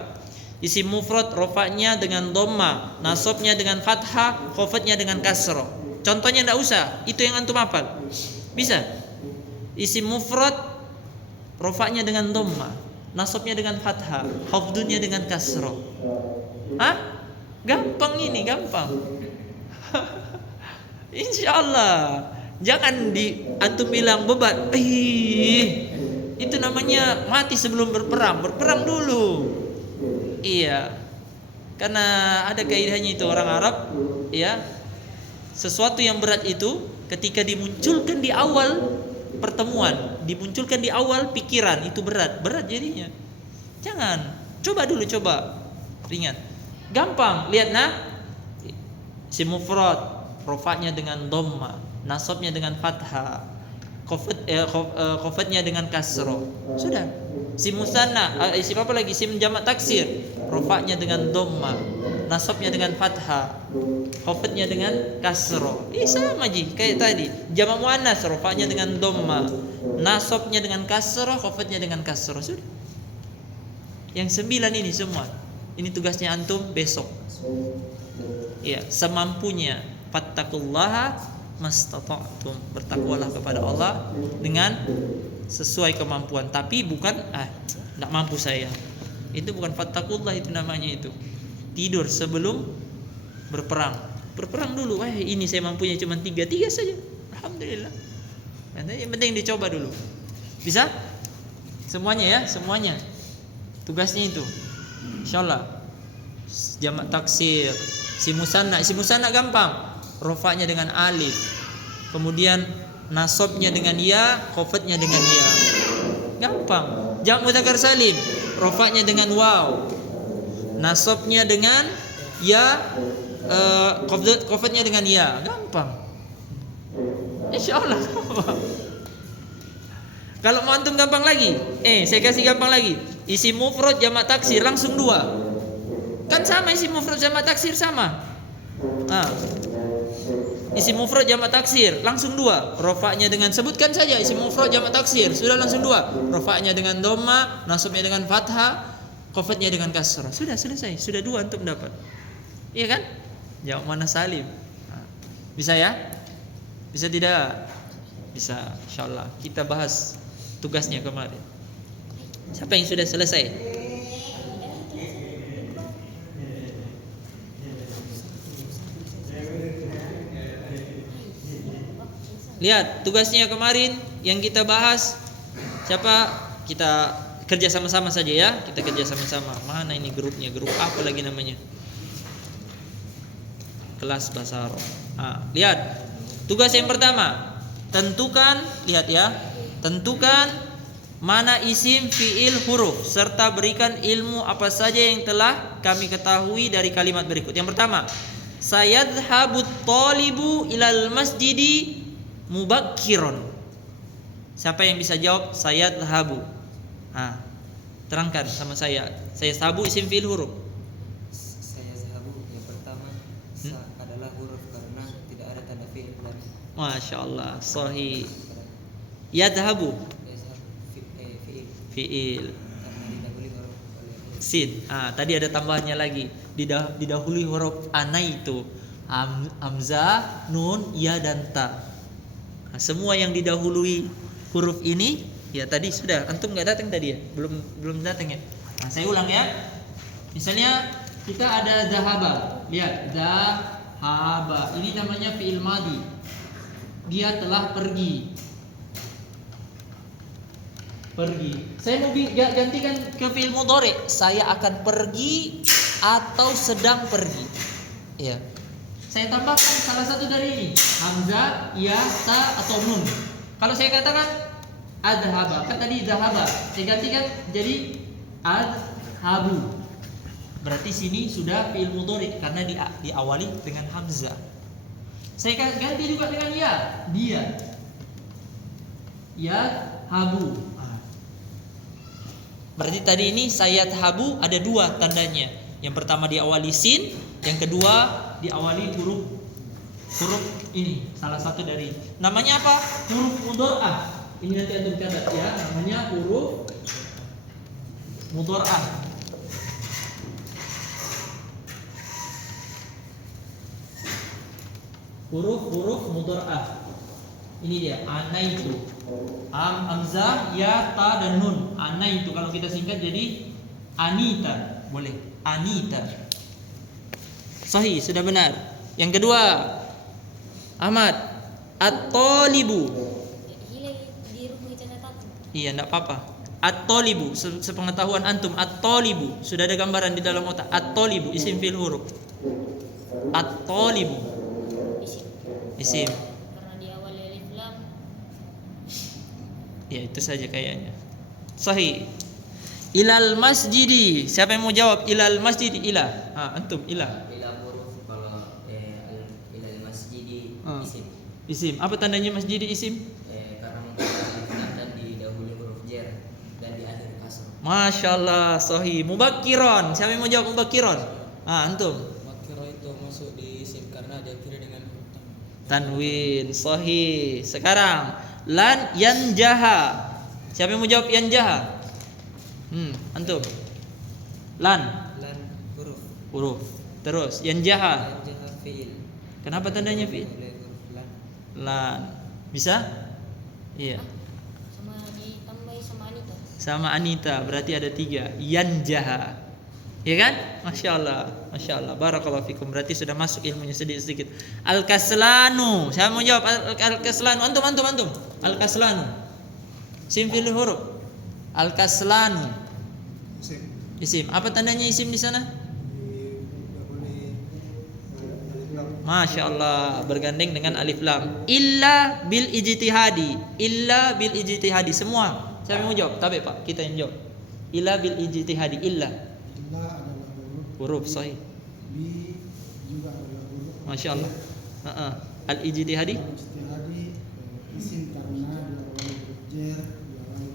Isim mufrad rafa'nya dengan dhamma, nasabnya dengan fathah, khafadnya dengan kasrah. Contohnya enggak usah, itu yang antum hafal. Bisa? Isim mufrad rafa'nya dengan dhamma, nasabnya dengan fathah, khafdunya dengan kasrah. Gampang ini, gampang. Insyaallah. Jangan antum bilang bebat. Itu namanya mati sebelum berperang. Berperang dulu. Iya. Karena ada kaidahnya itu orang Arab, ya. Sesuatu yang berat itu ketika dimunculkan di awal pertemuan, dimunculkan di awal pikiran, itu berat jadinya. Jangan. Coba dulu, coba. Ringan. Gampang. Lihat isim mufrad, rafa'nya dengan dhamma, nasabnya dengan fathah, khafadnya dengan kasrah. Sudah. Isim musanna, isim apa lagi? Isim jamak taksir. Rofa'nya dengan dhamma, nasabnya dengan fathah, khafdnya dengan kasroh. Sama ji kayak tadi. Jamak muannas rofa'nya dengan dhamma, nasabnya dengan kasroh, khafdnya dengan kasroh. Sudah. Yang 9 ini semua. Ini tugasnya antum besok. Ya, semampunya. Fattaqullaha mastata'tum. Bertakwalah kepada Allah dengan sesuai kemampuan. Tapi bukan enggak mampu saya. Itu bukan fattaqullah, itu namanya itu. Tidur sebelum berperang. Berperang dulu. Ini saya mampunya cuma 3 saja. Alhamdulillah. Yang penting dicoba dulu. Bisa? Semuanya ya, semuanya. Tugasnya itu. Insyaallah. Jamak taksir, isim musanna gampang. Rofa'nya dengan alif. Kemudian nasabnya dengan ya, khafdnya dengan ya. Gampang. Jamak mudzakkar salim, rofa'nya dengan waw, nasabnya dengan ya, khafdnya dengan ya. Gampang. Insyaallah. Kalau mau antum gampang lagi, saya kasih gampang lagi. Isim mufrad jamak taksir langsung 2. Kan sama isim mufrad jamak taksir sama. Isim mufrad jamak taksir langsung 2. Rofa'nya dengan, sebutkan saja isim mufrad jamak taksir, sudah langsung 2. Rofa'nya dengan dhamma, nasabnya dengan fathah, khafdnya dengan kasrah. Sudah selesai. Sudah 2 antum dapat. Iya kan? Jawab mana salim. Bisa ya? Bisa tidak? Bisa. Insyaallah. Kita bahas tugasnya kemarin. Siapa yang sudah selesai? Lihat tugasnya kemarin yang kita bahas. Siapa? Kita kerja sama-sama saja ya. Kita kerja sama-sama. Mana ini grupnya? Grup apa lagi namanya? Kelas bahasa Arab. Lihat. Tugas yang pertama. Tentukan, lihat ya. Tentukan mana isim, fiil, huruf serta berikan ilmu apa saja yang telah kami ketahui dari kalimat berikut. Yang pertama, sayadhhabut thalibu ilal masjidi mubakkiron. Siapa yang bisa jawab sayadhhabu? Terangkan sama saya. Saya sabu isim fiil huruf. Saya zahabu yang pertama adalah huruf karena tidak ada tanda fiil. Masya Allah, sahih. Yadhhabu fiil. Sin. Tadi ada tambahannya lagi. Didahului huruf ana itu hamzah, nun, ya dan ta. Semua yang didahului huruf ini, ya tadi sudah. Antum nggak datang tadi ya? Belum datang ya? Saya ulang ya. Misalnya kita ada zahaba. Lihat, zahaba. Ini namanya fiil madhi. Dia telah pergi. Saya mau gantikan ke fiil mudhari. Saya akan pergi atau sedang pergi. Ya. Saya tambahkan salah satu dari ini, hamzah, ya, ta atau nun. Kalau saya katakan adhaba, kan tadi zahaba, saya gantikan jadi adhabu. Berarti sini sudah fiil mudhari karena diawali dengan hamzah. Saya ganti juga dengan ya, dia. Ya habu. Berarti tadi ini sayadhabu ada 2 tandanya. Yang pertama diawali sin, yang kedua diawali huruf ini, salah satu dari namanya apa? Huruf mudhari'ah. Ini nanti antum catat ya, namanya huruf mudhari'ah. Huruf mudhari'ah. Ini dia, anaitu. Hamzah, ya, ta dan nun. Anaitu kalau kita singkat jadi anita, boleh. Anita. Sahih, sudah benar. Yang kedua, Ahmad, at-talibu. Iya, enggak apa-apa. At-talibu, sepengetahuan antum, at-talibu. Sudah ada gambaran di dalam otak. At-talibu, isim fi'il huruf. At-talibu. Isim. Karena diawali alif lam. Ya, itu saja kayaknya. Sahih. Ilal masjidi. Siapa yang mau jawab? Ilal masjidi, ila. Antum, ila. Ila huruf kalau ilal masjidi isim. Isim. Apa tandanya masjidi isim? Karena menggunakan didahului huruf jar. dan di akhir kasr. Masya Allah, sahih. Mubakiron. Siapa yang mau jawab mubakiron? Antum. Makiro itu masuk di isim karena diakhiri dengan Tanwin. Sahih. Sekarang lan yanjaha. Siapa yang mau jawab yanjaha? Antum. Lan huruf. Terus yanjaha. Yanjaha fi'il. Kenapa tandanya fi'il? Oleh huruf lan. Lan. Bisa? Iya. Sama ditambahi sama Anita. Sama Anita berarti ada 3. Yanjaha. Ya kan? Masya Allah. Masya Allah. Barakallahu fikum. Berarti sudah masuk ilmunya sedikit-sedikit. Al-kaslanu. Saya mau jawab al-kaslanu. Antum. Al-kaslanu. Simfil huruf. Al-kaslanu. Isim. Apa tandanya isim di sana? Masya Allah, bergandeng dengan alif lam. Illa bil ijtihadi. Illa bil ijtihadi. Semua. Siapa yang mau jawab? Tabe Pak, kita yang jawab. Illa bil ijtihadi. Illa adalah huruf sahih. bi juga adalah huruf. Masya Allah. Al ijtihadi. Ijtihadi isim karena diawali huruf jar, diawali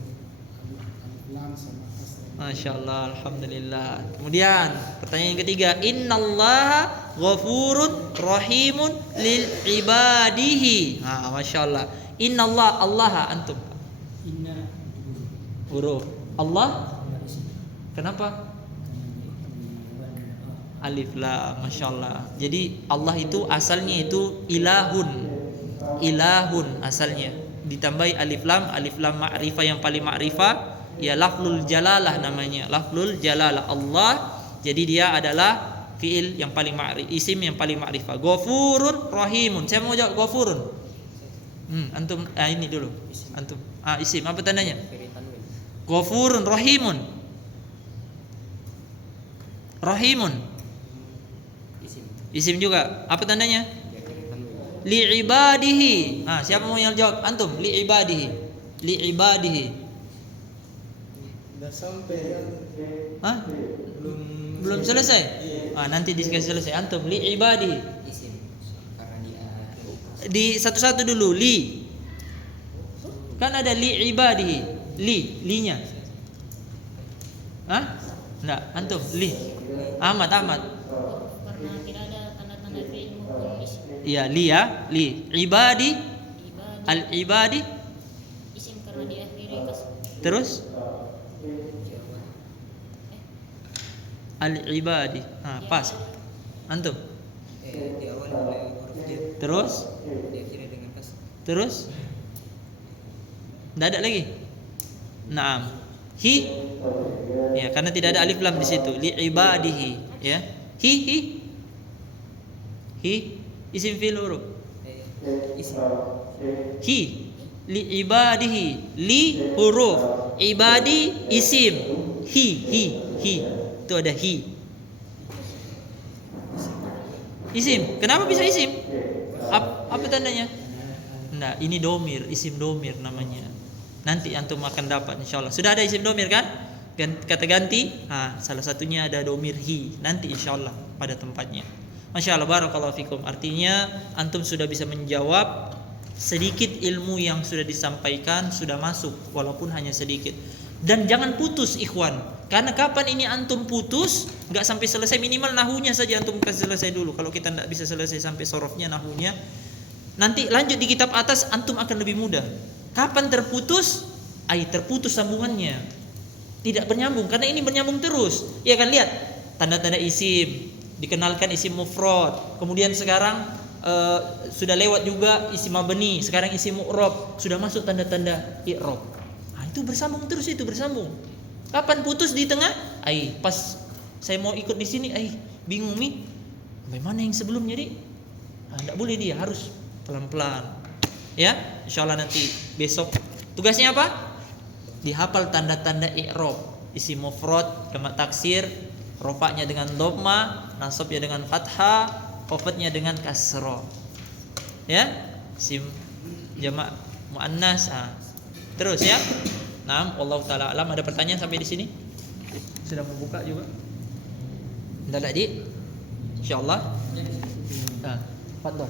alif lam sama kasrah. Masya Allah, alhamdulillah. Kemudian pertanyaan yang ketiga, innallaha ghafurun rahimun lil ibadihi. Masya Allah. Innallah, Allah antum. Inna Huruf Allah. Kenapa? Alif lam. Masya Allah. Jadi Allah itu asalnya itu ilahun. Ilahun asalnya. Ditambahi alif lam ma'rifah yang paling ma'rifah. Ya lafzul jalalah namanya. Lafzul jalalah Allah. Jadi dia adalah fiil yang paling ma'rifah, isim yang paling ma'rifah. Ghafurun rahimun. Saya mau jawab ghafurun. Antum ini dulu. Antum. Isim apa tandanya? Ghafurun rahimun. Rahimun. Isim juga. Apa tandanya? Li ibadihi. Siapa mau yang jawab? Antum. Li ibadihi. Li ibadihi. udah sampai Belum selesai. Nanti dikasih selesai. Antum li ibadihi. Isim karena di akhir. Di satu-satu dulu. Li. Kan ada li ibadihi. Linya. Enggak, antum li. Ahmad. Karena tidak ada tanda-tanda fi'il maupun isim. Iya, li ya. Li. Ibadi. Al ibadi. Isim karena diakhiri kasr. Terus al ibadi. Pas. Antum. Diawali oleh huruf jar, Terus. diakhiri dengan kasr. Terus. Tidak ada lagi. Naam. Hi. Ya, karena tidak ada alif lam di situ. Li ibadihi, ya. Hi. Isim fi'il huruf. Isim Hi. Li ibadihi. Li huruf. Ibadi isim. Hi. Itu ada hi. Isim. Kenapa bisa isim? Apa tandanya? Nah, ini domir, isim domir namanya. Nanti antum akan dapat insyaallah. Sudah ada isim domir kan? Kata ganti. Salah satunya ada domir hi. Nanti insyaallah pada tempatnya. Masya Allah, barakallahu fikum. Artinya antum sudah bisa menjawab sedikit ilmu yang sudah disampaikan, sudah masuk walaupun hanya sedikit. Dan jangan putus ikhwan. Karena kapan ini antum putus, nggak sampai selesai, minimal nahunya saja antum kasih selesai dulu. Kalau kita nggak bisa selesai sampai sorofnya, nahunya, nanti lanjut di kitab atas antum akan lebih mudah. Kapan terputus? Terputus sambungannya. Tidak bernyambung karena ini bernyambung terus. Ya kan, lihat tanda-tanda isim, dikenalkan isim mufrad. Kemudian sekarang sudah lewat juga isim mabni, sekarang isim mu'rab, sudah masuk tanda-tanda i'rab. Itu bersambung terus, itu bersambung. Kapan putus di tengah? Pas saya mau ikut di sini, bingung nih. Bagaimana yang sebelumnya, Dik? Enggak boleh, dia harus pelan-pelan. Ya, insyaallah nanti besok tugasnya apa? Dihafal tanda-tanda i'rab, isim mufrad, jamak taksir, rofa'nya dengan dhamma, nasabnya dengan fathah, khafadnya dengan kasrah. Ya, isim jamak muannas. Terus ya. Naam, wallahu taala alam. Ada pertanyaan sampai di sini? Sudah membuka juga? Enggak ada, Dik? Insyaallah. Fadhol.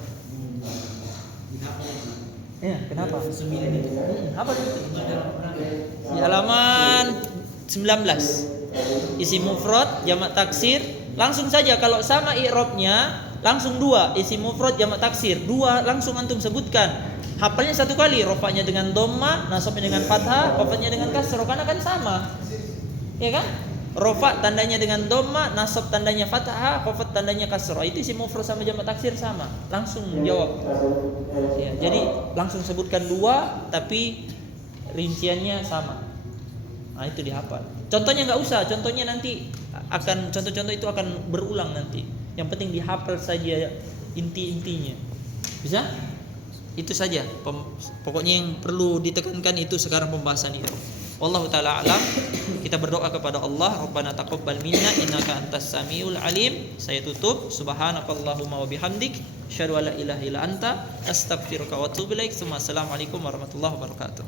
Ya, kenapa? 9 itu. Apa itu? Di halaman 19. Isim mufrad, jamak taksir, langsung saja kalau sama i'rabnya langsung 2. Isim mufrad, jamak taksir 2, langsung antum sebutkan. Hafalnya satu kali, rofanya dengan dhamma, nasabnya dengan fathah, khafadnya dengan kasroh, karena kan sama. Ya kan? Rofa tandanya dengan dhamma, nasab tandanya fathah, khafad tandanya kasroh. Itu isim mufrad sama jamak taksir sama. Langsung jawab. Ya, jadi langsung sebutkan 2 tapi rinciannya sama. Nah, itu dihafal. Contohnya nggak usah, contohnya nanti akan contoh-contoh itu akan berulang nanti. Yang penting dihafal saja inti-intinya. Bisa? Itu saja. Pokoknya yang perlu ditekankan itu sekarang pembahasan itu. Wallahu taala alam. Kita berdoa kepada Allah, Rabbana taqabbal minna innaka antas samiul alim. Saya tutup. Subhanakallahumma wa bihamdik, asyhadu an la ilaha illa anta, astaghfiruka wa atubu ilaik. Assalamualaikum warahmatullahi wabarakatuh.